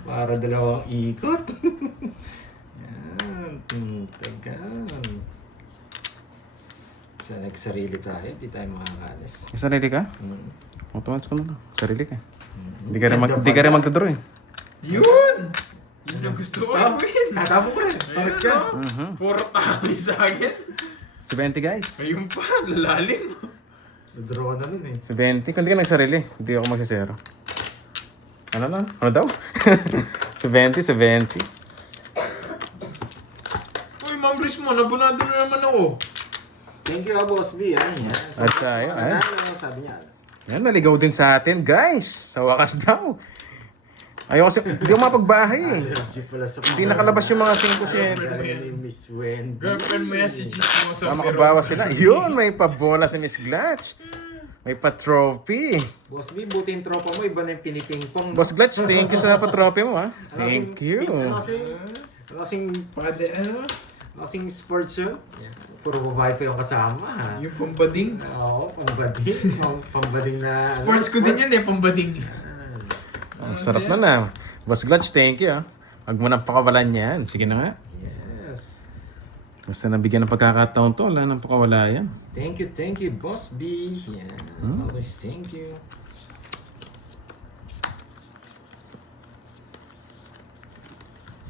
Para dalawang ikot. Yan, tagal. Sa nagsarili tayo, di tayo makakalis. May sarili ka? Hmm. Automats ko na lang. Sarili ka. Hmm. Hindi ka rin magdodraw eh. Yun! Yun ang gusto ko gawin. Tatapo ko rin. Pangit ka. Mhm. Puro tali sa akin. Si 20 guys. Ayun pa, lalalim. Nadraw ka na nun eh. Si 20. Kung di ka nagsarili, hindi ako magsasero. Ano na? Ano daw? si 20, si 20. Uy, Ma'am Riz mo, nabunado na naman ako. Thank you, Boss B. Yan. At tayo, ay. Ano sabi niya? Yan, naligaw din sa atin, guys. Sa wakas daw. Ayaw kasi, hindi ako mapagbahay eh. Hindi nakalabas yung mga 5-7. ni Miss Wendy. Girlfriend mo yan si Chismosa. Baka makabawas sila. Yun, may pabola si Miss Glatch. May pa-trophy. Boss B, buti yung tropa mo, iba na yung pinipingpong. Boss Glatch, thank you sa pa-trophy mo ha. Thank you. Ano kasing Pwede, ano? sports yun? Puro babae pa yung kasama ha. Yung pambading. Oo, pambading. Pambading na... Sports ko din yan eh, pambading. Ang sarap na. Boss Glatch, thank you ha. Huwag mo nang pakawalan yan. Sige na nga. Yes. Basta nabigyan ng pagkakataon to, wala nang pakawala yan. Thank you, Boss B. Yan. Always thank you.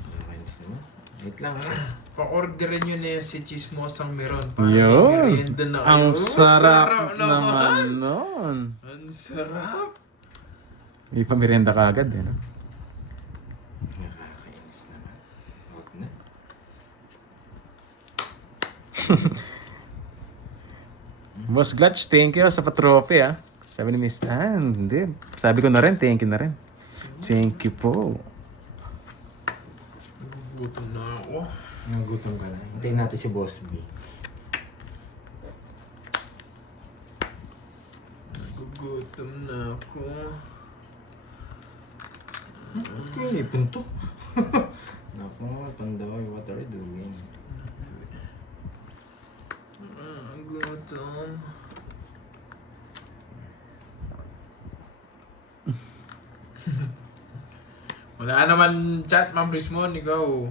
Nakakainis naman. Wait lang ha. Pa-orderin nyo na yan si Chismosang meron. Yun. merienda na kayo. Ang sarap naman nun. Ang sarap. May pamiryenda ka agad eh. No? Nakakainis naman. Huwag na. Boss Glatch, thank you sa pa-trophy ha. Sabi ni Miss Ann, hindi. Sabi ko na rin, thank you na rin. Thank you po. Nagugutom na ako. Nagutom ka na. Hintayin natin si Boss B. Nagugutom na ako. Ba't ko yung ipon to? Naku, Pandoy, what are you doing? Nagugutom. Wala naman chat, Ma'am Rismon, ikaw.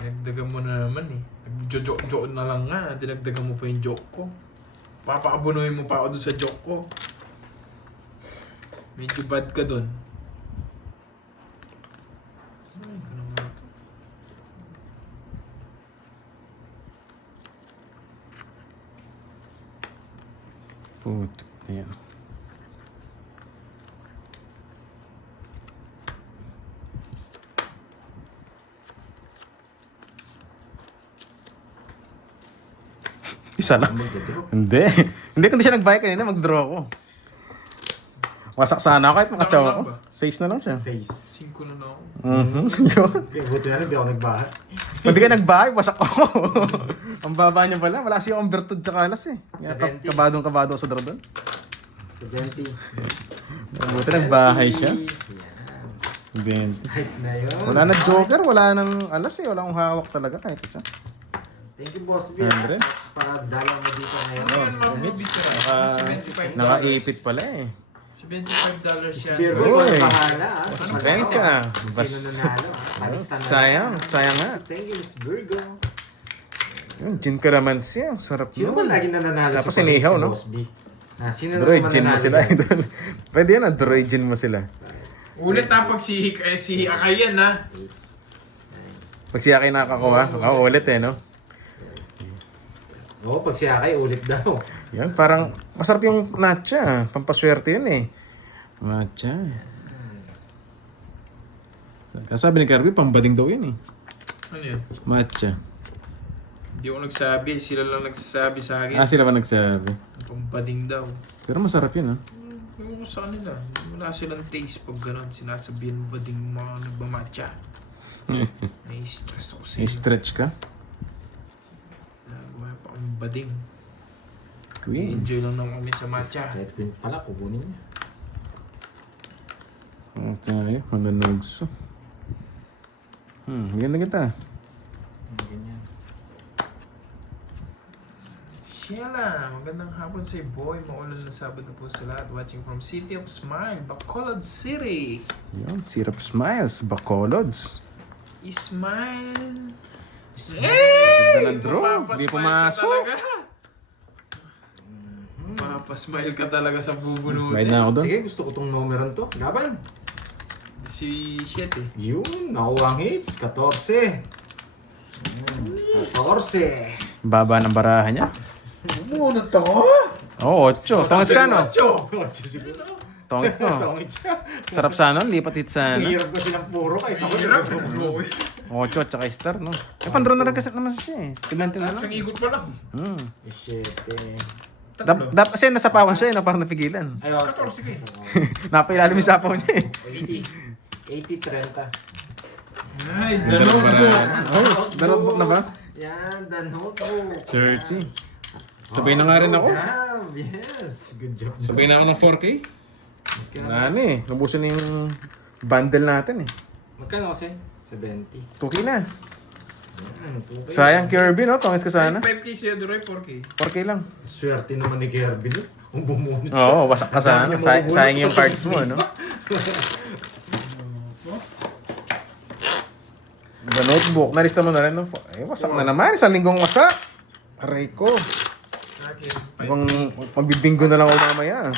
Dinagdagan mo na naman eh. Nag-joke na lang nga. Dinagdagan mo pa yung joke ko. Papaabunuhin mo pa ako dun sa joke ko. Medyo bad ka dun. Ay, ko naman ito. Puto. Ayan. Isa lang. Hindi. Hindi siya nag-buy kanina, mag-draw ako. Wasak sana ako kahit makatsawa ako. 6 na lang siya. 5 na ako. Yun. Kaya buti na rin, di ako nagbahat. Hindi ka nag-buy, wasak ako. Ang baba niya pala. Wala kasi akong bertud tsaka alas eh. Kaya 70. kabadong-kabado ako sa draw doon. 70. Buti nagbahay siya. Yan. 20. Hype na yun. Wala na joker, wala nang alas eh. Wala akong hawak talaga kahit isa. Thank you, Boss Bill. 100. Para dalaw mo dito ngayon. Ano mga movies ka $75. Nakaipit pala eh. $75 Si yan. Beer Boy, Uy. walang bahala. Mas Ano benta. Sino Bas. nanalo? Talista na Sayang, lang. sayang nga. Thank you, Miss Virgo. Yun, gin kalamansi. Ang sarap Sino ba nun. lagi nananalo Tapos sa inihaw, Pag-ibig, no? Boss B? Sino na Droid naman gin mo nanalo sila, dyan? idol. Pwede yan, droid gin mo sila. Ulit ha, pag si Akayan ha. Pag siya kayo nakakuha, ulit eh, no? Oo, pag siya kay ulit daw. Yan, parang masarap yung matcha. Pampaswerte yun eh. Matcha. Kasabi ni Kirby, pambading daw yun eh. Ano yun? Matcha. Hindi ako nagsabi. Sila lang nagsasabi sa akin. Sila ba nagsabi? Pambading daw. Pero masarap yun, ah. Yung sa kanila. Wala silang taste pag gano'n. Sinasabihan mo bading mga nagmamatcha. Nai-stress ako sa inyo. I-stretch ka. Nagawa pa kami bading. Queen. Enjoy lang naman kami sa matcha. Kahit queen pala, kukunin niya. Tayo, mananogso. Ganda kita. Ganyan. Sheila, magandang hapon sa'yo boy. Maulan na Sabado po sa lahat. Watching from City of Smile, Bacolod City. Yun, Syrup Smiles, Bacolods. Smile. Ganda ng draw. Papasmile Di ka pumasok. talaga. Papasmile ka talaga sa bubunutin. Bayad na ako doon. Sige, gusto ko tong numeron to. Laban. Si 7. Yun, nakuha ang hits. 14. 14. Baba ng barahan niya. Bumunod ako. Oo, 8. Tongits ka, no? 8 siguro. Tongits, no? Tawid siya. Sarap sana, lipat hit sana. Hirap kasi ng puro kahit ako. Hirap. Boy. 8 at saka star, no? Pandro na rin kasi naman siya eh. Tignan na lang. Isang ikot pa lang. 7. Tatlo. Dapat kasi nasapawan siya eh, na parang napigilan. Ayun. 14 ka eh. Napailalim yung sapaw niya eh. 80-30. Ay, Dalawang dalawa. barahan. Oh, dalawang book na ba? Yan, the notebook. 30. Sabay na nga rin ako. Good job. Yes, good job. Sabay na ako ng 4K. Wala na eh. Nabusin na yung bundle natin eh. Magkano kasi? 70. 2K na. Yan, 2K. Sayang Kirby, no? Tongis ka sana. 5K siya, Duroy, 4K. 4K lang. Swerte naman ni Kirby, no? Kung bumunod siya. Oo, wasak ka sana. Sayang yung cards mo, no? The notebook. Narista mo na rin, no? Eh, wasak na naman. Isang linggong wasak. Aray ko. Sa akin, 5K. Mukhang magbibinggo na lang ako mamaya.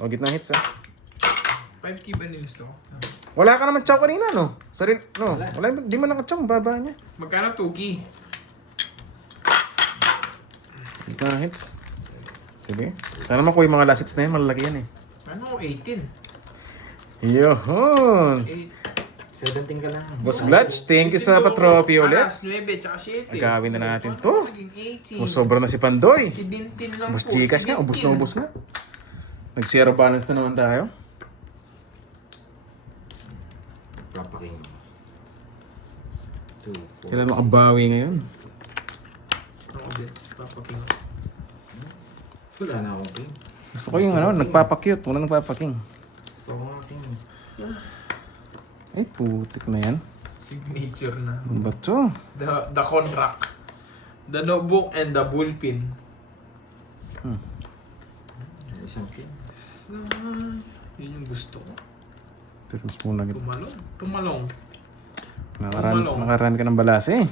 O, gitna hits, ah. 5K ba nilisto ko? Wala ka naman chow kanina, no? Sorry, no? Wala, di man naka-chow. Baba niya. Magkano 2K? Gitna hits. Sige. Sana makuha yung mga last hits na yan. Malalaki yan, eh. Ano? 18. Yun. 17 ka lang. Boss Glutch, thank you sa patrophy ulit. Alas 9, tsaka 7. Agawin na natin to. Naging 18. Sobra na si Pandoy. Si Bintin lang Boss po. Gcash nga, ubos na ubos na. Nag-zero balance na naman tayo. Papaking. 2, 4. Kailan makabawi ngayon? Ako din. Papaking. Wala na akong king. Gusto ko yung ano, nagpapakyut. Walang nagpapaking. Gusto ko nga king. Ay, putik na yan. Signature na. Ano ba to? The contract. The notebook and the bullpen. Isang king. Yun yung gusto ko. Pero mas muna kita. Tumalong. Nakaran ka ng balas eh.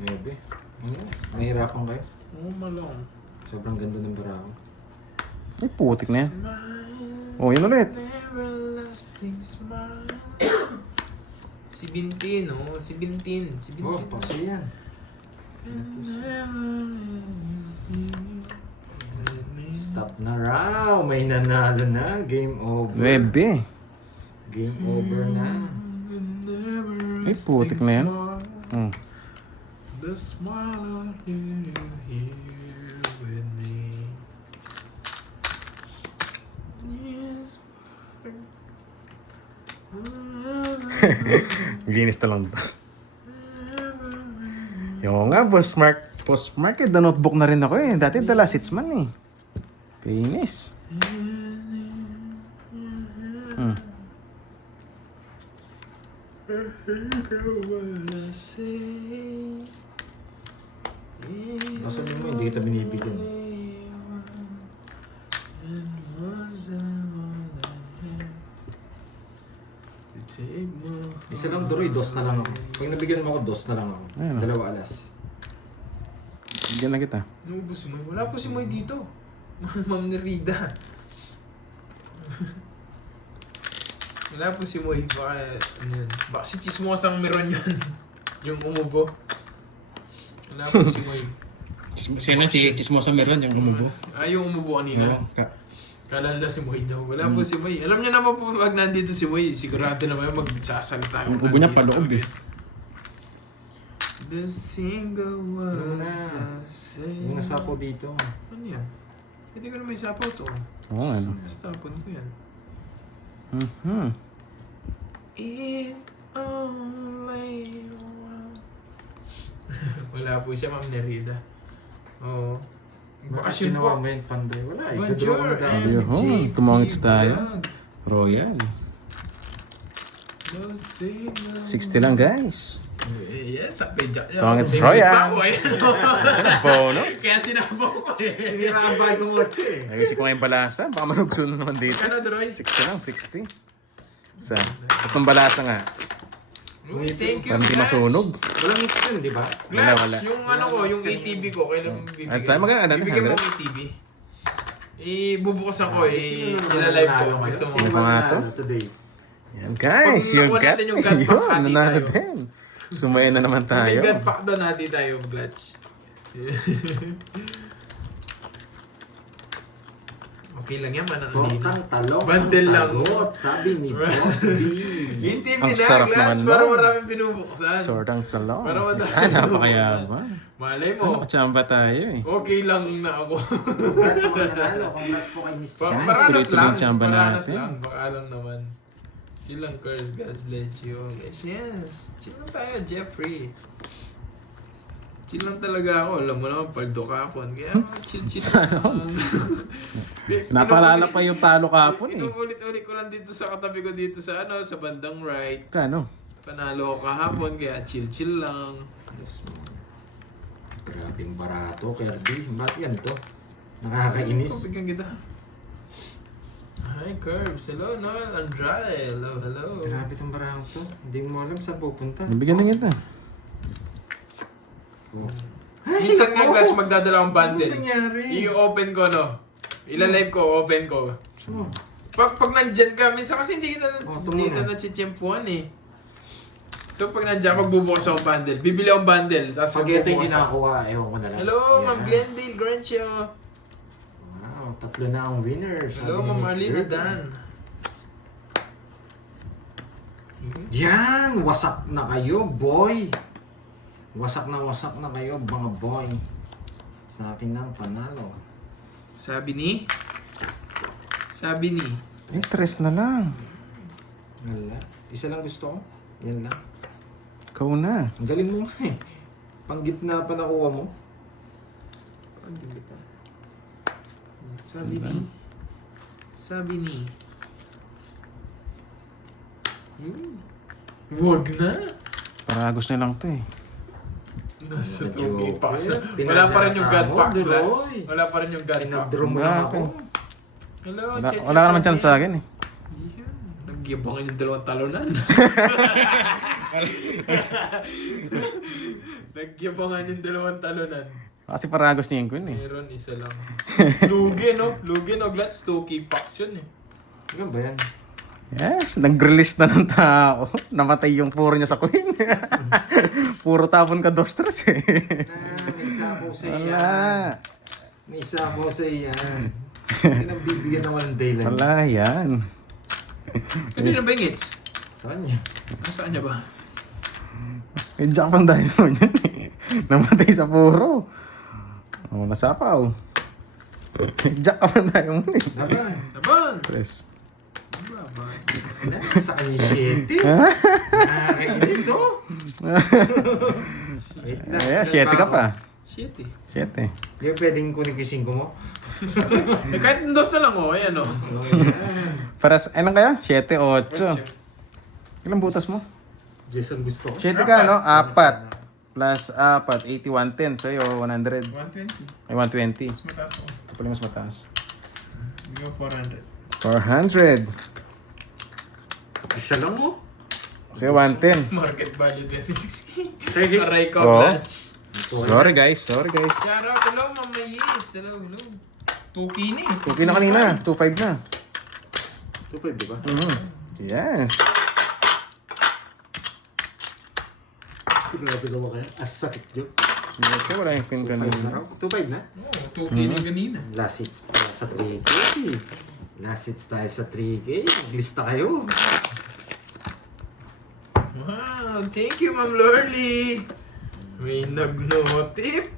9. Mahirapan kayo. Malong. Sobrang ganda ng Barako. Ay, putik na yan. Smile, Oh, yun ulit. everlasting smile. Si Bintin, oh. Si Bintin. Si Oh, Bintin. pasa yan. Stop na raw. May nanalo na. Game over. 9. Game over na. Ay, putik na yan. Hmm. The smile of you here with me. Yes. Linis na lang to. Yung nga, Boss Mark. Boss Mark, the notebook na rin ako eh. Dati dala Sitsman eh. Linis. Hmm. Nasaan mo, hindi kita binibigyan. Isa lang Doroy, dos na lang ako. Pag nabigyan mo ako, dos na lang ako. Ayun. Dalawa alas. Bigyan na kita. Naubos si Moy. Wala po si Moy dito. Ma'am ni Rida. Wala po si Moy. Baka, ano yun? Baka si Chismosang meron yun. Yung umubo. Wala po si Moy. Sino si Chismosa meron yung umubo? Yung umubo kanina. Kalala si Moy daw. Wala po si Moy. Alam niyo naman po pag nandito si Moy, sigurado naman magsasalita. Yung ubo niya paloob eh. The single was Yung nasapo dito. Ano yan? Hindi ko na may sapaw to. Oo, ano. Stopon ko yan. Mhm. It only wala po siya, Ma'am Nerida. Oo. Bakit ginawa mo yung panday? Wala, ito ko na dahil. Ayun, tumangits tayo. Royal. 60 lang guys. Yes, sabi dyan. Tongits Royal. Bonus. Kaya sinabaw ko eh. Sinira ang bagong watch eh. Ayusin ko ngayon balasa. Baka manugsun naman dito. Ano, Droy? 60 lang, 60. Sa itong balasa nga. Uy, thank you, Parang di Glass. masunog. Walang mix yun, di ba? Glass, Wala. yung ano ko, yung ATV ko, kailan bibigyan? At tayo maganda, dati Bibigyan mo 100. ng ATV. Ibubukas ako ilalive ko. Gusto mo. Sino pa nga to? Today. Yan guys, Pag you nakuha got natin yung gun pack, yun, hati nanalo tayo. din. Sumaya na naman May tayo. gun pack doon natin tayo, Glitch. Okay lang yan, manang hindi na. Tortang talong. Bundle lang. Sagot, sabi ni Boss B. Yung TV Ang na, sarap Glitch, naman para nun. maraming binubuksan. Sordang salong. Para madami. Sana napakayaman. Malay Ano, mo, kachamba tayo eh. okay lang na ako. Congrats sa mga nanalo. Congrats po kay Miss Chan. Paranas tuloy-tuloy lang, yung tsamba paranas natin. lang, baka lang naman. Chill lang, Curse, guys, bless you. Yes, chill lang tayo, Jeffrey. Chill lang talaga ako. Alam mo naman, paldo kapon. Kaya chill lang. Napaalala pa yung talo kapon eh. Inuulit-ulit ko lang dito sa katabi ko dito sa ano, sa bandang right. Kano? Panalo ko kahapon, kaya chill lang. Yes, mo. Grabing barato, Kirby. Ba't yan to? Nakakainis. Bigyan kita. Hi, Curbs. Hello, Noel Andrade. Hello, hello. Grabe itong barato to. Hindi mo alam saan pupunta. Nabigyan na kita. Oh. Minsan nga, Clash, magdadala akong bundle. Ano nangyari? I-open ko, no? Ila-live ko, open ko. Oh. Pag nandyan ka, minsan kasi hindi kita tumulong. nachichempuan eh. So pag nandyan, magbubukas akong bundle. Bibili akong bundle, tapos Pag ito yung magbubukas ako. ginakawa, ewan ko na lang. Hello, Yan. Ma'am Glendale Grancio. Wow, 3 na ang winners. Hello, Sabi ni Ma'am Miss Marlene Gerda. Dan. Yan! Wasak na kayo, boy! Wasak na kayo, mga boy. Sa akin ng panalo. Sabi ni? Eh, 3 na lang. Wala. Isa lang gusto ko. Yan lang. Ikaw na. Ang galing mo nga eh. Pang gitna pa nakuha mo. Sabi ni? Huwag na. Paragos na lang to eh. Nasa Medyo 2K pa. okay. Wala pa rin yung gun Pinagdadaan pack, mo, Glass. Duroy. Wala pa rin yung gun pack. Pinag-draw mo lang ako. Hello, Wala, Cheche wala ka naman Francis. chance sa akin eh. Yan. Nagyabangan yung dalawang talunan. Nagyabangan yung dalawang talunan. Kasi paragos niya yung queen eh. Meron, isa lang. Lugi, no? Lugi, no? Glats, 2K packs yun eh. Ano ba yan? Yes, nag-release na ng tao. Namatay yung puro niya sa queen. Puro tapon ka dostres eh. May isa po sa Wala. iyan. May isa po sa iyan. Hindi nang bibigyan naman ng daylan. Wala yan. Kanina ba yung hits? Saan niya? Nasaan niya ba? Eh, Japan Diamond yun eh. Namatay sa puro. Oh, nasapaw. Japan Diamond eh. Laban. Laban! Tres. Laban. Sa kanya 7. Nakakainis oh. Wait lang. Ayan, 7 ka pa. Shit eh. 7. Hindi ba pwedeng kunin ko yung 5 mo? Eh, kahit dos na lang oh, ayan oh. Oh, yan. Paras, ano kaya? 7, 8. Ilang butas mo? Jason gusto ko. 7 ka, no? 4. Plus 4, 80, 110. Sa'yo, 100. 120. Ay, 120. Mas mataas oh. Ito pala mas mataas. Hindi ko 400. 400. Isa lang mo. Sa'yo, 110. Market value 26. Thank you. Aray ko, Oh. Blatch. Sorry guys, sorry guys. Shout out, hello, Mama Yes. Hello, hello. 2K na eh. Okay na kanina, 2.5 na. 2.5 di ba? Yes. Grabe naman kaya. Sakit yun. Okay, wala yung queen kanina. 2.5 na? Oh, 2K na yung ganina. Last hits pa sa 3K. Last hits tayo sa 3K. Maglista kayo. Wow, thank you, Ma'am Lorly. May nag-notif.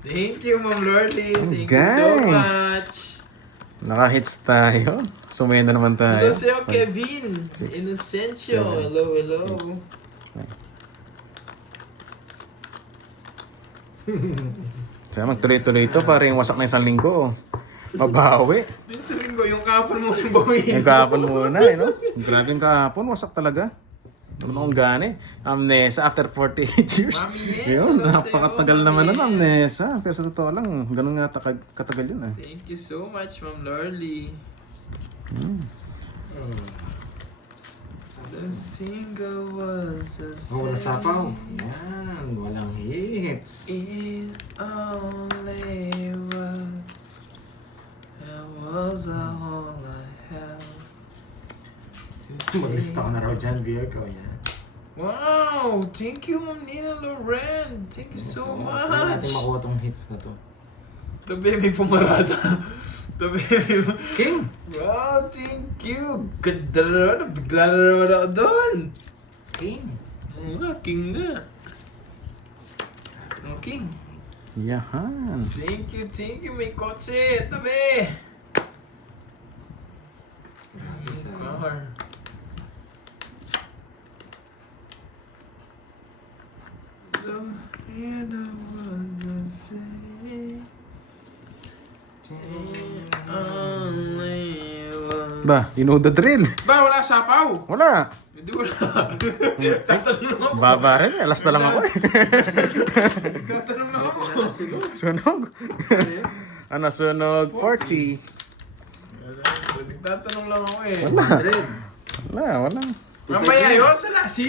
Thank you, Ma'am Lorly. Thank you so Guys. much. Naka-hits tayo. Sumaya na naman tayo. Hello sa'yo, Kevin. Six, Inocencio. seven, Hello, hello. Sana magtuloy-tuloy ito para yung wasak na isang linggo. Mabawi. Yung sa linggo, yung kapon mo nang bawiin. Yung kahapon muna eh, no? Grabe yung kahapon, wasak talaga. Naman akong gani. Amnesia after 48 years. Mami Yen, Yun, hello napakatagal sa'yo, naman Mami nun, Yen. amnesia. Pero sa totoo lang, ganun nga katagal yun eh. Thank you so much, Ma'am Lorly. The single was a Oh, wala sapaw. Yan. Walang hits. It only was all I have. Maglista ka na raw dyan, Virgo. Yan. Wow! Thank you, Ma'am Nina Loren. Thank you so Kaya natin much. makuha tong hits na to. The baby pumarada. The baby. King! Wow, thank you. Ganda na. Bigla na naman ako doon. King! Oo nga, king na. Ang king. Yahan. Thank you, may kotse. Tabi. Car. So, and I was the same. It only was... Ba, you know the drill. Ba, wala sapaw. Wala. Hindi wala. Tatanong ako. Baba rin eh. Alas na lang ako eh. Tatanong ako. Sunog. Ano, sunog 40. Nagtatanong lang ako eh. Wala. Wala, wala. Mamaya yun sa lasi.